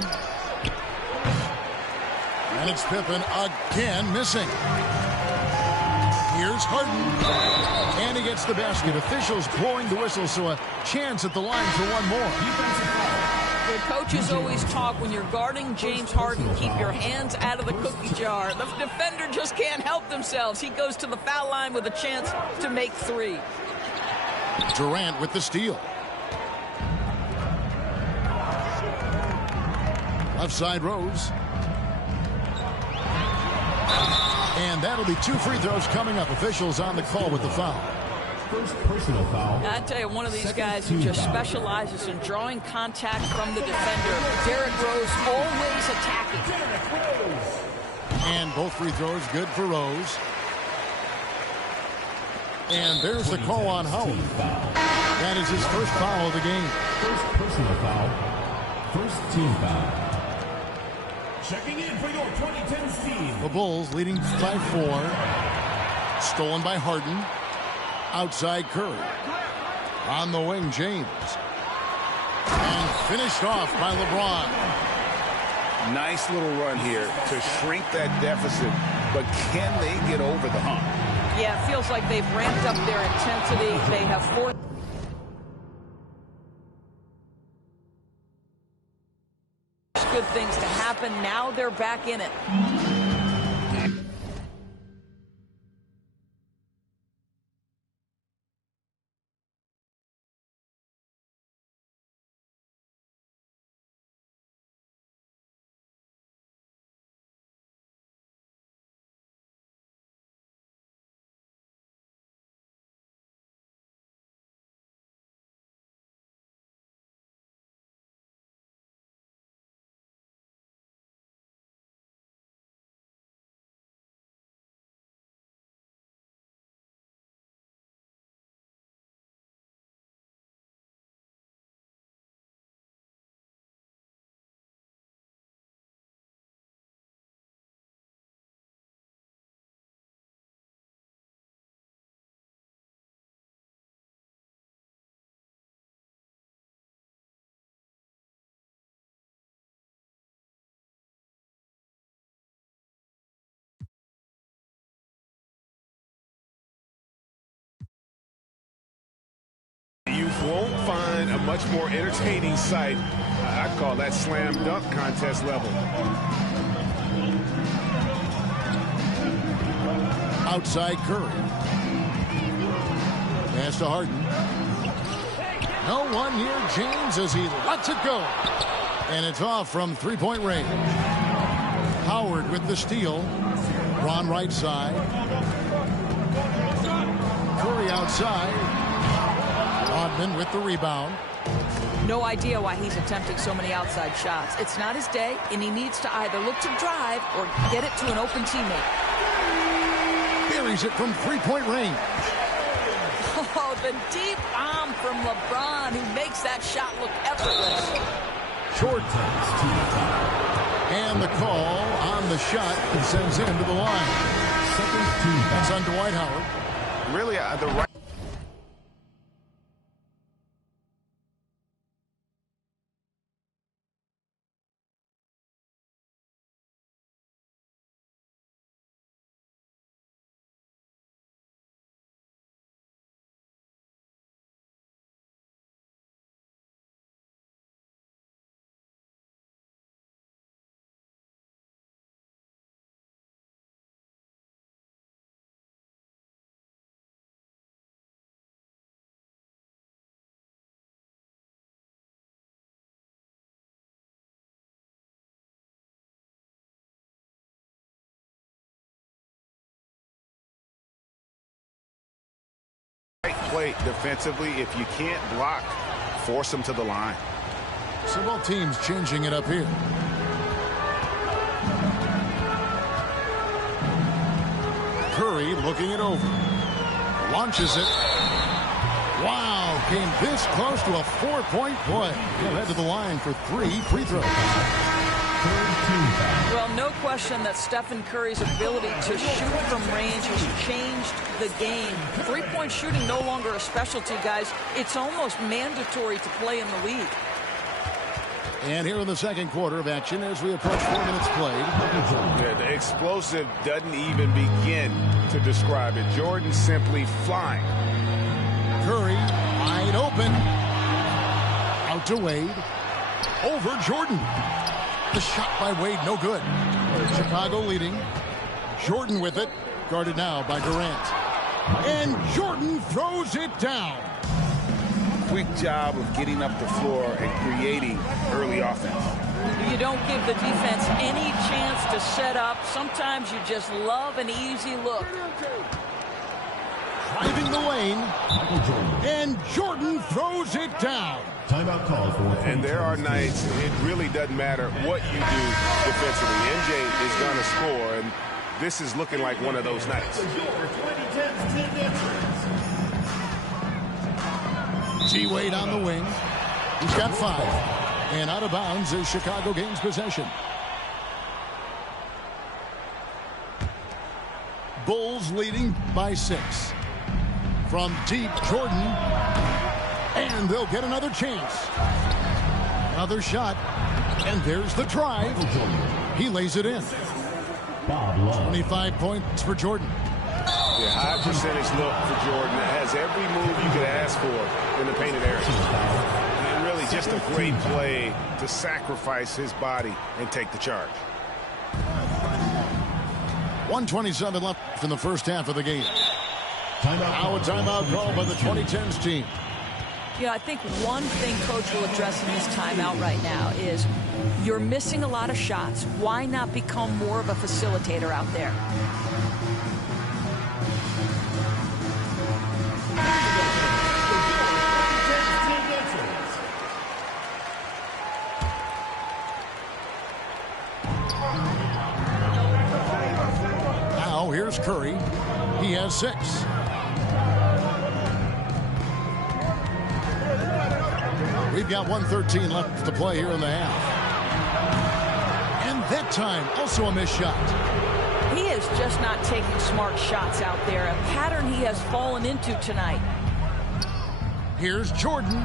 And it's Pippen again missing. Here's Harden. And he gets the basket. Officials blowing the whistle, so a chance at the line for one more. The coaches always talk when you're guarding James Harden, keep your hands out of the cookie jar. The defender just can't help themselves. He goes to the foul line with a chance to make 3. Durant with the steal. Left side, Rose. And that'll be 2 free throws coming up. Officials on the call with the foul. First personal foul. I tell you, one of these guys who just specializes in drawing contact from the defender. Derrick Rose always attacking. And both free throws good for Rose. And there's the call on Howard. That is his first foul of the game. First personal foul. First team foul. Checking in for your 2010 team. The Bulls leading by 4. Stolen by Harden. Outside Curry. On the wing, James. And finished off by LeBron. Nice little run here to shrink that deficit, but can they get over the hump? Yeah, it feels like they've ramped up their intensity. They have forced good things to happen. Now they're back in it. You won't find a much more entertaining sight. I call that slam dunk contest level. Outside Curry. Pass to Harden. No one near James as he lets it go. And it's off from three-point range. Howard with the steal. Ron right side. Curry outside. Rodman with the rebound. No idea why he's attempting so many outside shots. It's not his day, and he needs to either look to drive or get it to an open teammate. Buries it from three-point range. Oh, the deep bomb from LeBron, who makes that shot look effortless. Short. And the call on the shot sends him to the line. That's on Dwight Howard. Really, the right. Play defensively. If you can't block, force them to the line. So both teams changing it up here. Curry looking it over. Launches it. Wow, came this close to a four-point play. He'll head to the line for 3 free throws. Well, no question that Stephen Curry's ability to shoot from range has changed the game. Three-point shooting no longer a specialty, guys. It's almost mandatory to play in the league. And here in the second quarter of action as we approach 4 minutes played. Yeah, the explosive doesn't even begin to describe it. Jordan simply flying. Curry wide open. Out to Wade. Over Jordan. The shot by Wade, no good. Chicago leading. Jordan with it. Guarded now by Durant. And Jordan throws it down. Quick job of getting up the floor and creating early offense. You don't give the defense any chance to set up. Sometimes you just love an easy look. Driving the lane. And Jordan throws it down. Timeout call for. And there are nights it really doesn't matter what you do defensively. MJ is going to score, and this is looking like one of those nights. T. Wade on the wing. He's got 5. And out of bounds as Chicago gains possession. Bulls leading by 6. From deep, Jordan. And they'll get another chance. Another shot. And there's the drive. He lays it in. 25 points for Jordan. Yeah, high percentage look for Jordan. That has every move you could ask for in the painted area. And really just a great play to sacrifice his body and take the charge. 1:27 left in the first half of the game. Now a timeout call by the 2010s team. Yeah, I think one thing Coach will address in this timeout right now is you're missing a lot of shots. Why not become more of a facilitator out there? Now here's Curry. He has 6. We've got 1:13 left to play here in the half. And that time, also a missed shot. He is just not taking smart shots out there, a pattern he has fallen into tonight. Here's Jordan.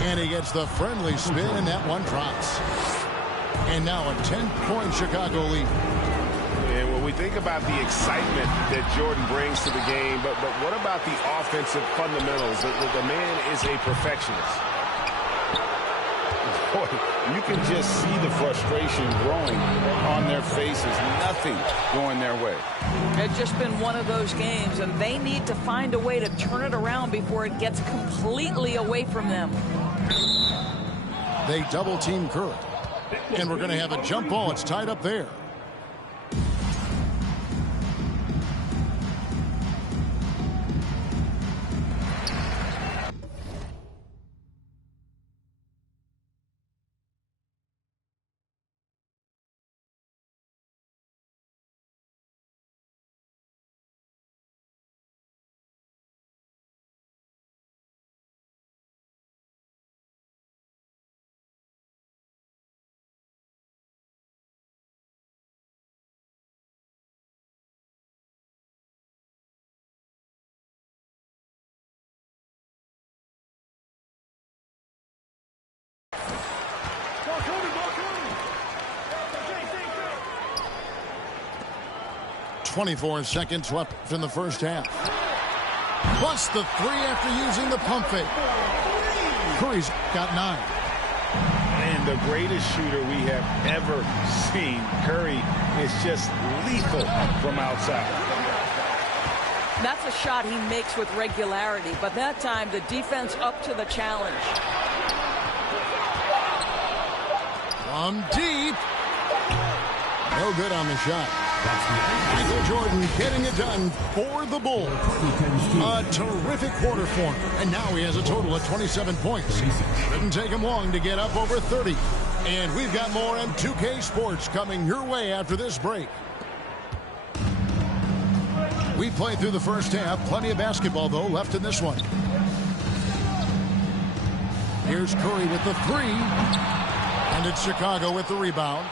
And he gets the friendly spin, and that one drops. And now a 10-point Chicago lead. And when we think about the excitement that Jordan brings to the game, but what about the offensive fundamentals? The man is a perfectionist. Boy, you can just see the frustration growing on their faces. Nothing going their way. It's just been one of those games, and they need to find a way to turn it around before it gets completely away from them. They double team Curry. And we're going to have a jump ball. It's tied up there. .24 seconds left in the first half. Plus the three after using the pump fake. Curry's got 9. And the greatest shooter we have ever seen. Curry is just lethal from outside. That's a shot he makes with regularity, but that time the defense up to the challenge. From deep. No good on the shot. Michael Jordan getting it done for the Bulls. A terrific quarter for him. And now he has a total of 27 points. Didn't take him long to get up over 30. And we've got more M2K Sports coming your way after this break. We played through the first half. Plenty of basketball, though, left in this one. Here's Curry with the 3. And it's Chicago with the rebound.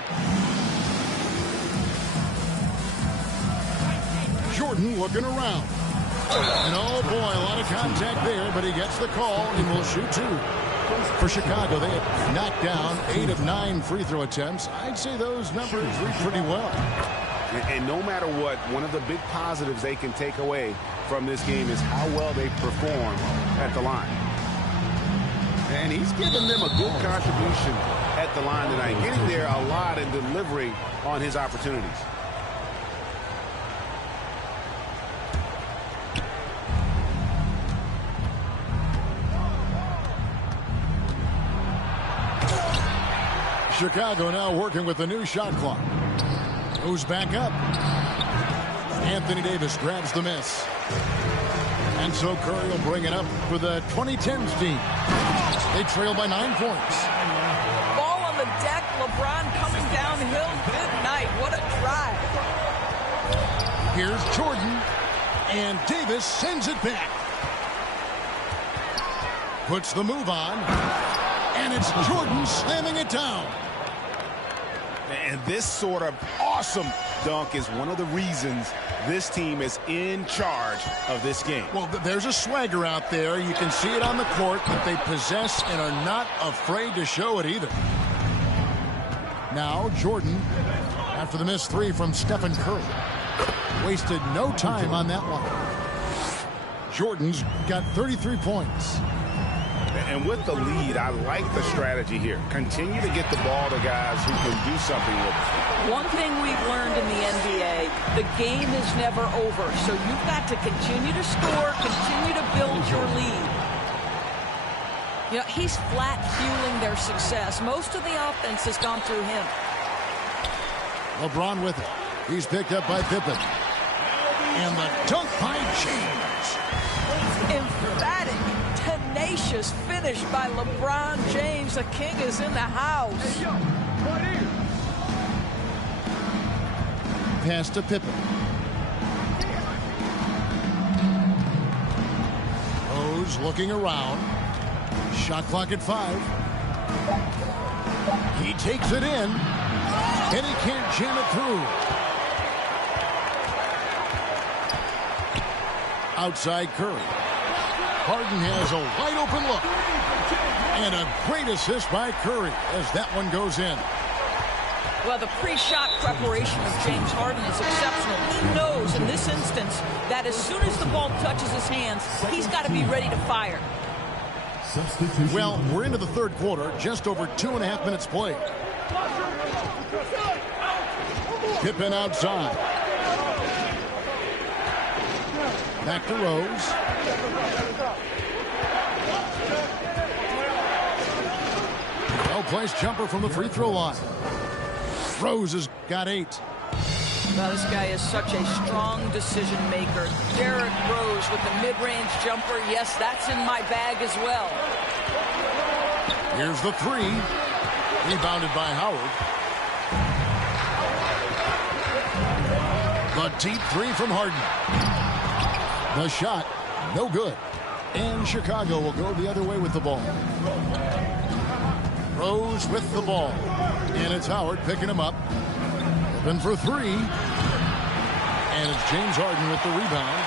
Jordan looking around. And oh boy, a lot of contact there, but he gets the call and will shoot 2. For Chicago, they have knocked down 8 of 9 free throw attempts. I'd say those numbers read pretty well. And no matter what, one of the big positives they can take away from this game is how well they perform at the line. And he's given them a good contribution at the line tonight, getting there a lot and delivering on his opportunities. Chicago now working with the new shot clock. Goes back up. Anthony Davis grabs the miss. And so Curry will bring it up for the 2010s team. They trail by 9 points. Ball on the deck. LeBron coming downhill. Good night. What a drive. Here's Jordan. And Davis sends it back. Puts the move on. And it's Jordan slamming it down. And this sort of awesome dunk is one of the reasons this team is in charge of this game. Well, there's a swagger out there. You can see it on the court that they possess and are not afraid to show it either. Now Jordan, after the missed 3 from Stephen Curry. Wasted no time on that one. Jordan's got 33 points. And with the lead, I like the strategy here. Continue to get the ball to guys who can do something with it. One thing we've learned in the NBA, the game is never over. So you've got to continue to score, continue to build your lead. You know, he's flat fueling their success. Most of the offense has gone through him. LeBron with it. He's picked up by Pippen. And the dunk by James. Emphatic, tenacious finish by LeBron James. The king is in the house. Pass to Pippen. Rose looking around. Shot clock at 5. He takes it in. And he can't jam it through. Outside Curry. Harden has a wide open look. And a great assist by Curry as that one goes in. Well, the pre-shot preparation of James Harden is exceptional. He knows in this instance that as soon as the ball touches his hands, he's got to be ready to fire. Substitution. Well, we're into the third quarter, just over 2.5 minutes played. Pippen outside. Back to Rose. Well-placed jumper from the free throw line. Rose has got 8. Well, this guy is such a strong decision maker. Derrick Rose with the mid-range jumper. Yes, that's in my bag as well. Here's the 3. Rebounded by Howard. The deep 3 from Harden. The shot, no good. And Chicago will go the other way with the ball. Rose with the ball. And it's Howard picking him up. Open for 3. And it's James Harden with the rebound.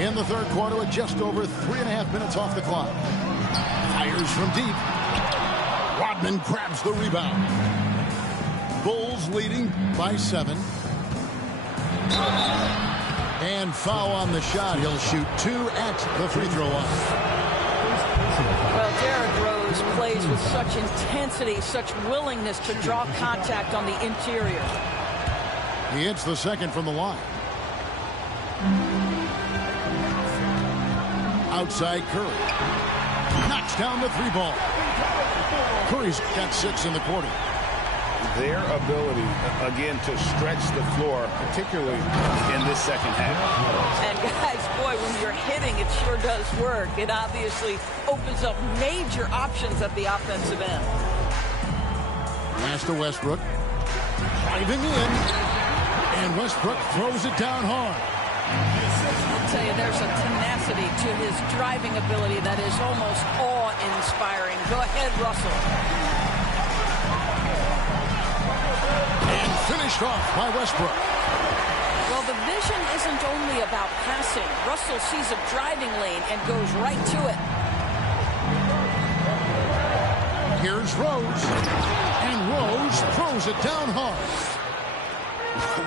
In the third quarter with just over 3.5 minutes off the clock. Fires from deep. Rodman grabs the rebound. Bulls leading by 7. And foul on the shot. He'll shoot 2 at the free throw line. Well, Derrick Rose plays with such intensity, such willingness to draw contact on the interior. He hits the second from the line. Outside Curry. Knocks down the 3 ball. Curry's got 6 in the quarter. Their ability, again, to stretch the floor, particularly in this second half. And guys, boy, when you're hitting, it sure does work. It obviously opens up major options at the offensive end. Pass to Westbrook. Driving in. And Westbrook throws it down hard. I'll tell you, there's a tenacity to his driving ability that is almost awe-inspiring. Go ahead, Russell. And finished off by Westbrook. Well, the vision isn't only about passing. Russell sees a driving lane and goes right to it. Here's Rose. And Rose throws it down hard.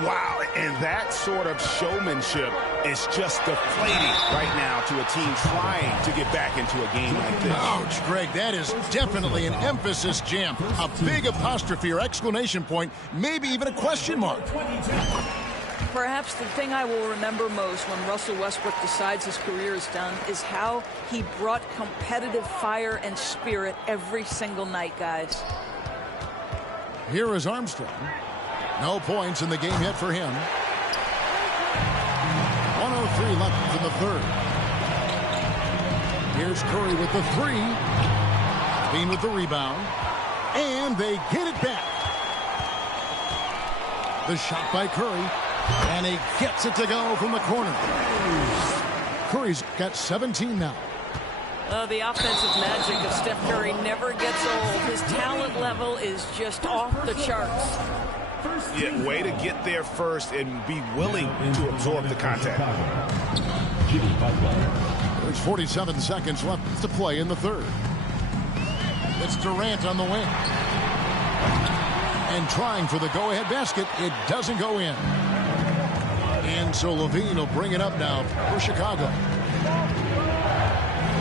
Wow, and that sort of showmanship is just deflating right now to a team trying to get back into a game like this. Ouch, Greg, that is definitely an emphasis jam. A big apostrophe or exclamation point, maybe even a question mark. Perhaps the thing I will remember most when Russell Westbrook decides his career is done is how he brought competitive fire and spirit every single night, guys. Here is Armstrong. No points in the game yet for him. 1:03 left in the third. Here's Curry with the 3. Bean with the rebound. And they get it back. The shot by Curry. And he gets it to go from the corner. Curry's got 17 now. The offensive magic of Steph Curry never gets old. His talent level is just off the charts. Yeah, way to get there first and be willing to absorb the contact. There's 47 seconds left to play in the third. It's Durant on the wing. And trying for the go-ahead basket. It doesn't go in. And so Levine will bring it up now for Chicago.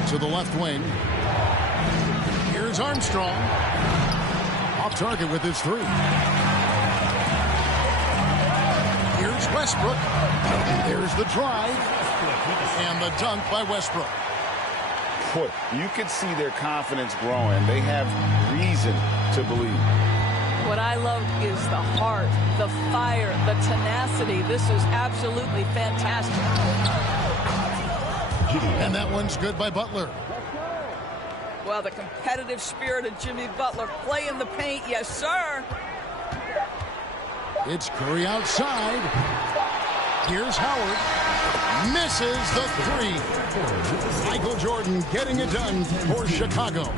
To the left wing. Here's Armstrong. Off target with his 3. Here's Westbrook. There's the drive. And the dunk by Westbrook. Boy, you can see their confidence growing. They have reason to believe. What I love is the heart, the fire, the tenacity. This is absolutely fantastic. And that one's good by Butler. Well, the competitive spirit of Jimmy Butler. Play in the paint, yes, sir. It's Curry outside. Here's Howard. Misses the 3. Michael Jordan getting it done for Chicago.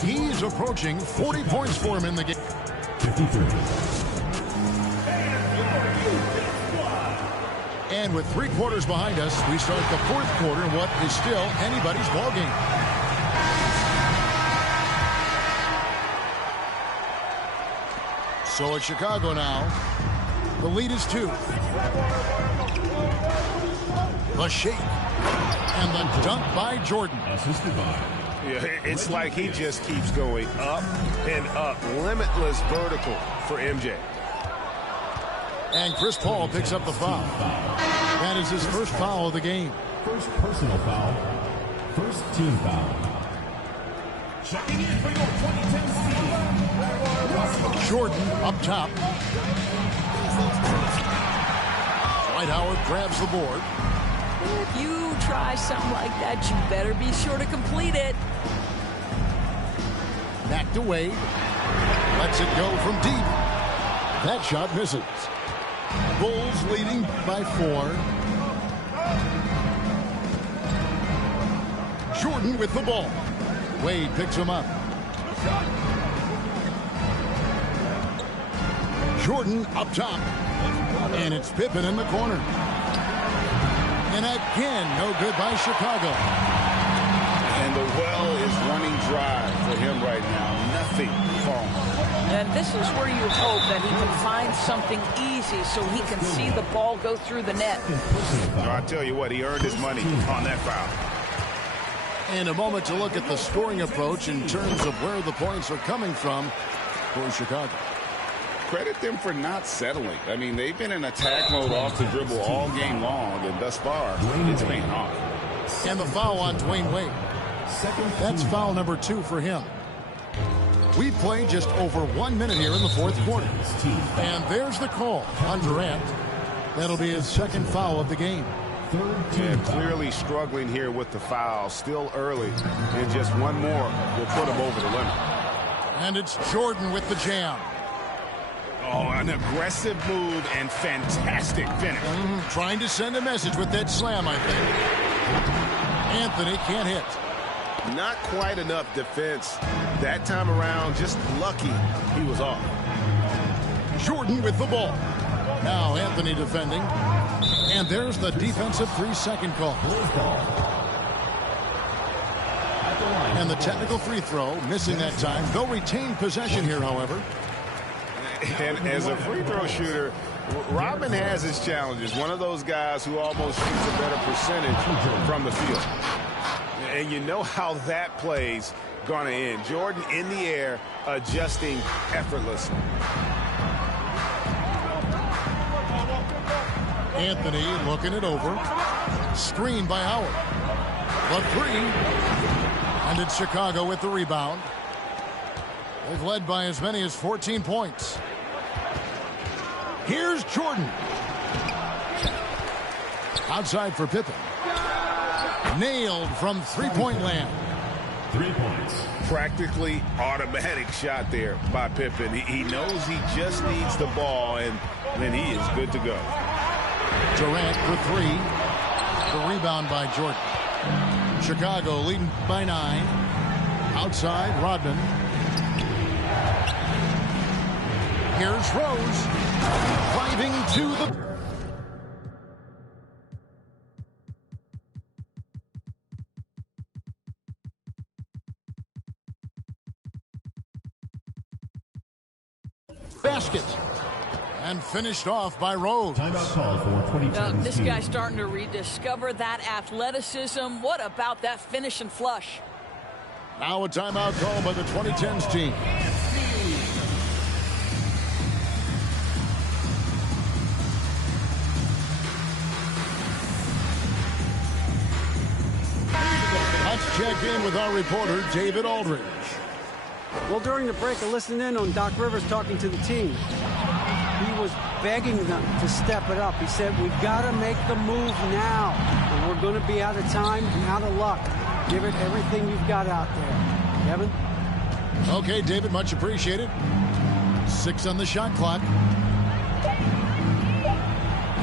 He's approaching 40 points for him in the game. 53. And with 3 quarters behind us, we start the fourth quarter in what is still anybody's ball game. So at Chicago now, the lead is 2. The shake. And the dunk by Jordan. Assisted by. Yeah, it's like he just keeps going up and up. Limitless vertical for MJ. And Chris Paul picks up the foul. That is his first foul of the game. First personal foul. First team foul. Checking in for your 2010 season. Jordan up top. Dwight Howard grabs the board. If you try something like that, you better be sure to complete it. Back to Wade. Lets it go from deep. That shot misses. Bulls leading by 4. Jordan with the ball. Wade picks him up. Jordan up top. And it's Pippen in the corner. And again, no good by Chicago. And the well is running dry for him right now. Nothing falling. And this is where you hope that he can find something easy so he can see the ball go through the net. I tell you what, he earned his money on that foul. And a moment to look at the scoring approach in terms of where the points are coming from for Chicago. Credit them for not settling. I mean, they've been in attack mode off the dribble all game long, and thus far, it's paying off. And the foul on Dwayne Wade. That's foul number 2 for him. We've played just over 1 minute here in the fourth quarter. And there's the call on Durant. That'll be his second foul of the game. Yeah, clearly struggling here with the foul. Still early. And just one more will put him over the limit. And it's Jordan with the jam. Oh, an aggressive move and fantastic finish. Trying to send a message with that slam, I think. Anthony can't hit. Not quite enough defense that time around. Just lucky he was off. Jordan with the ball. Now Anthony defending. And there's the defensive 3-second call. And the technical free throw, missing that time. They'll retain possession here, however. And as a free throw shooter, Rodman has his challenges. One of those guys who almost shoots a better percentage from the field. And you know how that play's going to end. Jordan in the air, adjusting effortlessly. Anthony looking it over. Screen by Howard. The 3. And it's Chicago with the rebound. They've led by as many as 14 points. Here's Jordan. Outside for Pippen. Nailed from three-point land. 3 points. Practically automatic shot there by Pippen. He knows he just needs the ball, and then he is good to go. Durant for 3. The rebound by Jordan. Chicago leading by 9. Outside, Rodman. Here's Rose. Driving to the... basket. And finished off by Rose. Timeout call for 2010. This guy's starting to rediscover that athleticism. What about that finish and flush? Now a timeout call by the 2010s team. Let's check in with our reporter, David Aldridge. Well, during the break, I listened in on Doc Rivers talking to the team. He was begging them to step it up. He said, we've got to make the move now. And we're going to be out of time and out of luck. Give it everything you've got out there. Kevin? Okay, David, much appreciated. 6 on the shot clock.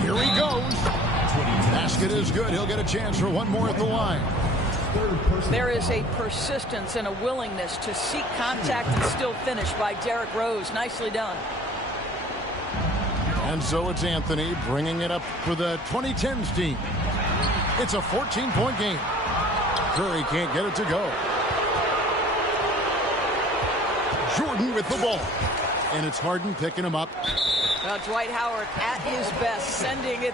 Here he goes. Basket is good. He'll get a chance for one more at the line. There is a persistence and a willingness to seek contact and still finish by Derrick Rose. Nicely done. And so it's Anthony bringing it up for the 2010s team. It's a 14-point game. Curry can't get it to go. Jordan with the ball. And it's Harden picking him up. Well, Dwight Howard at his best, sending it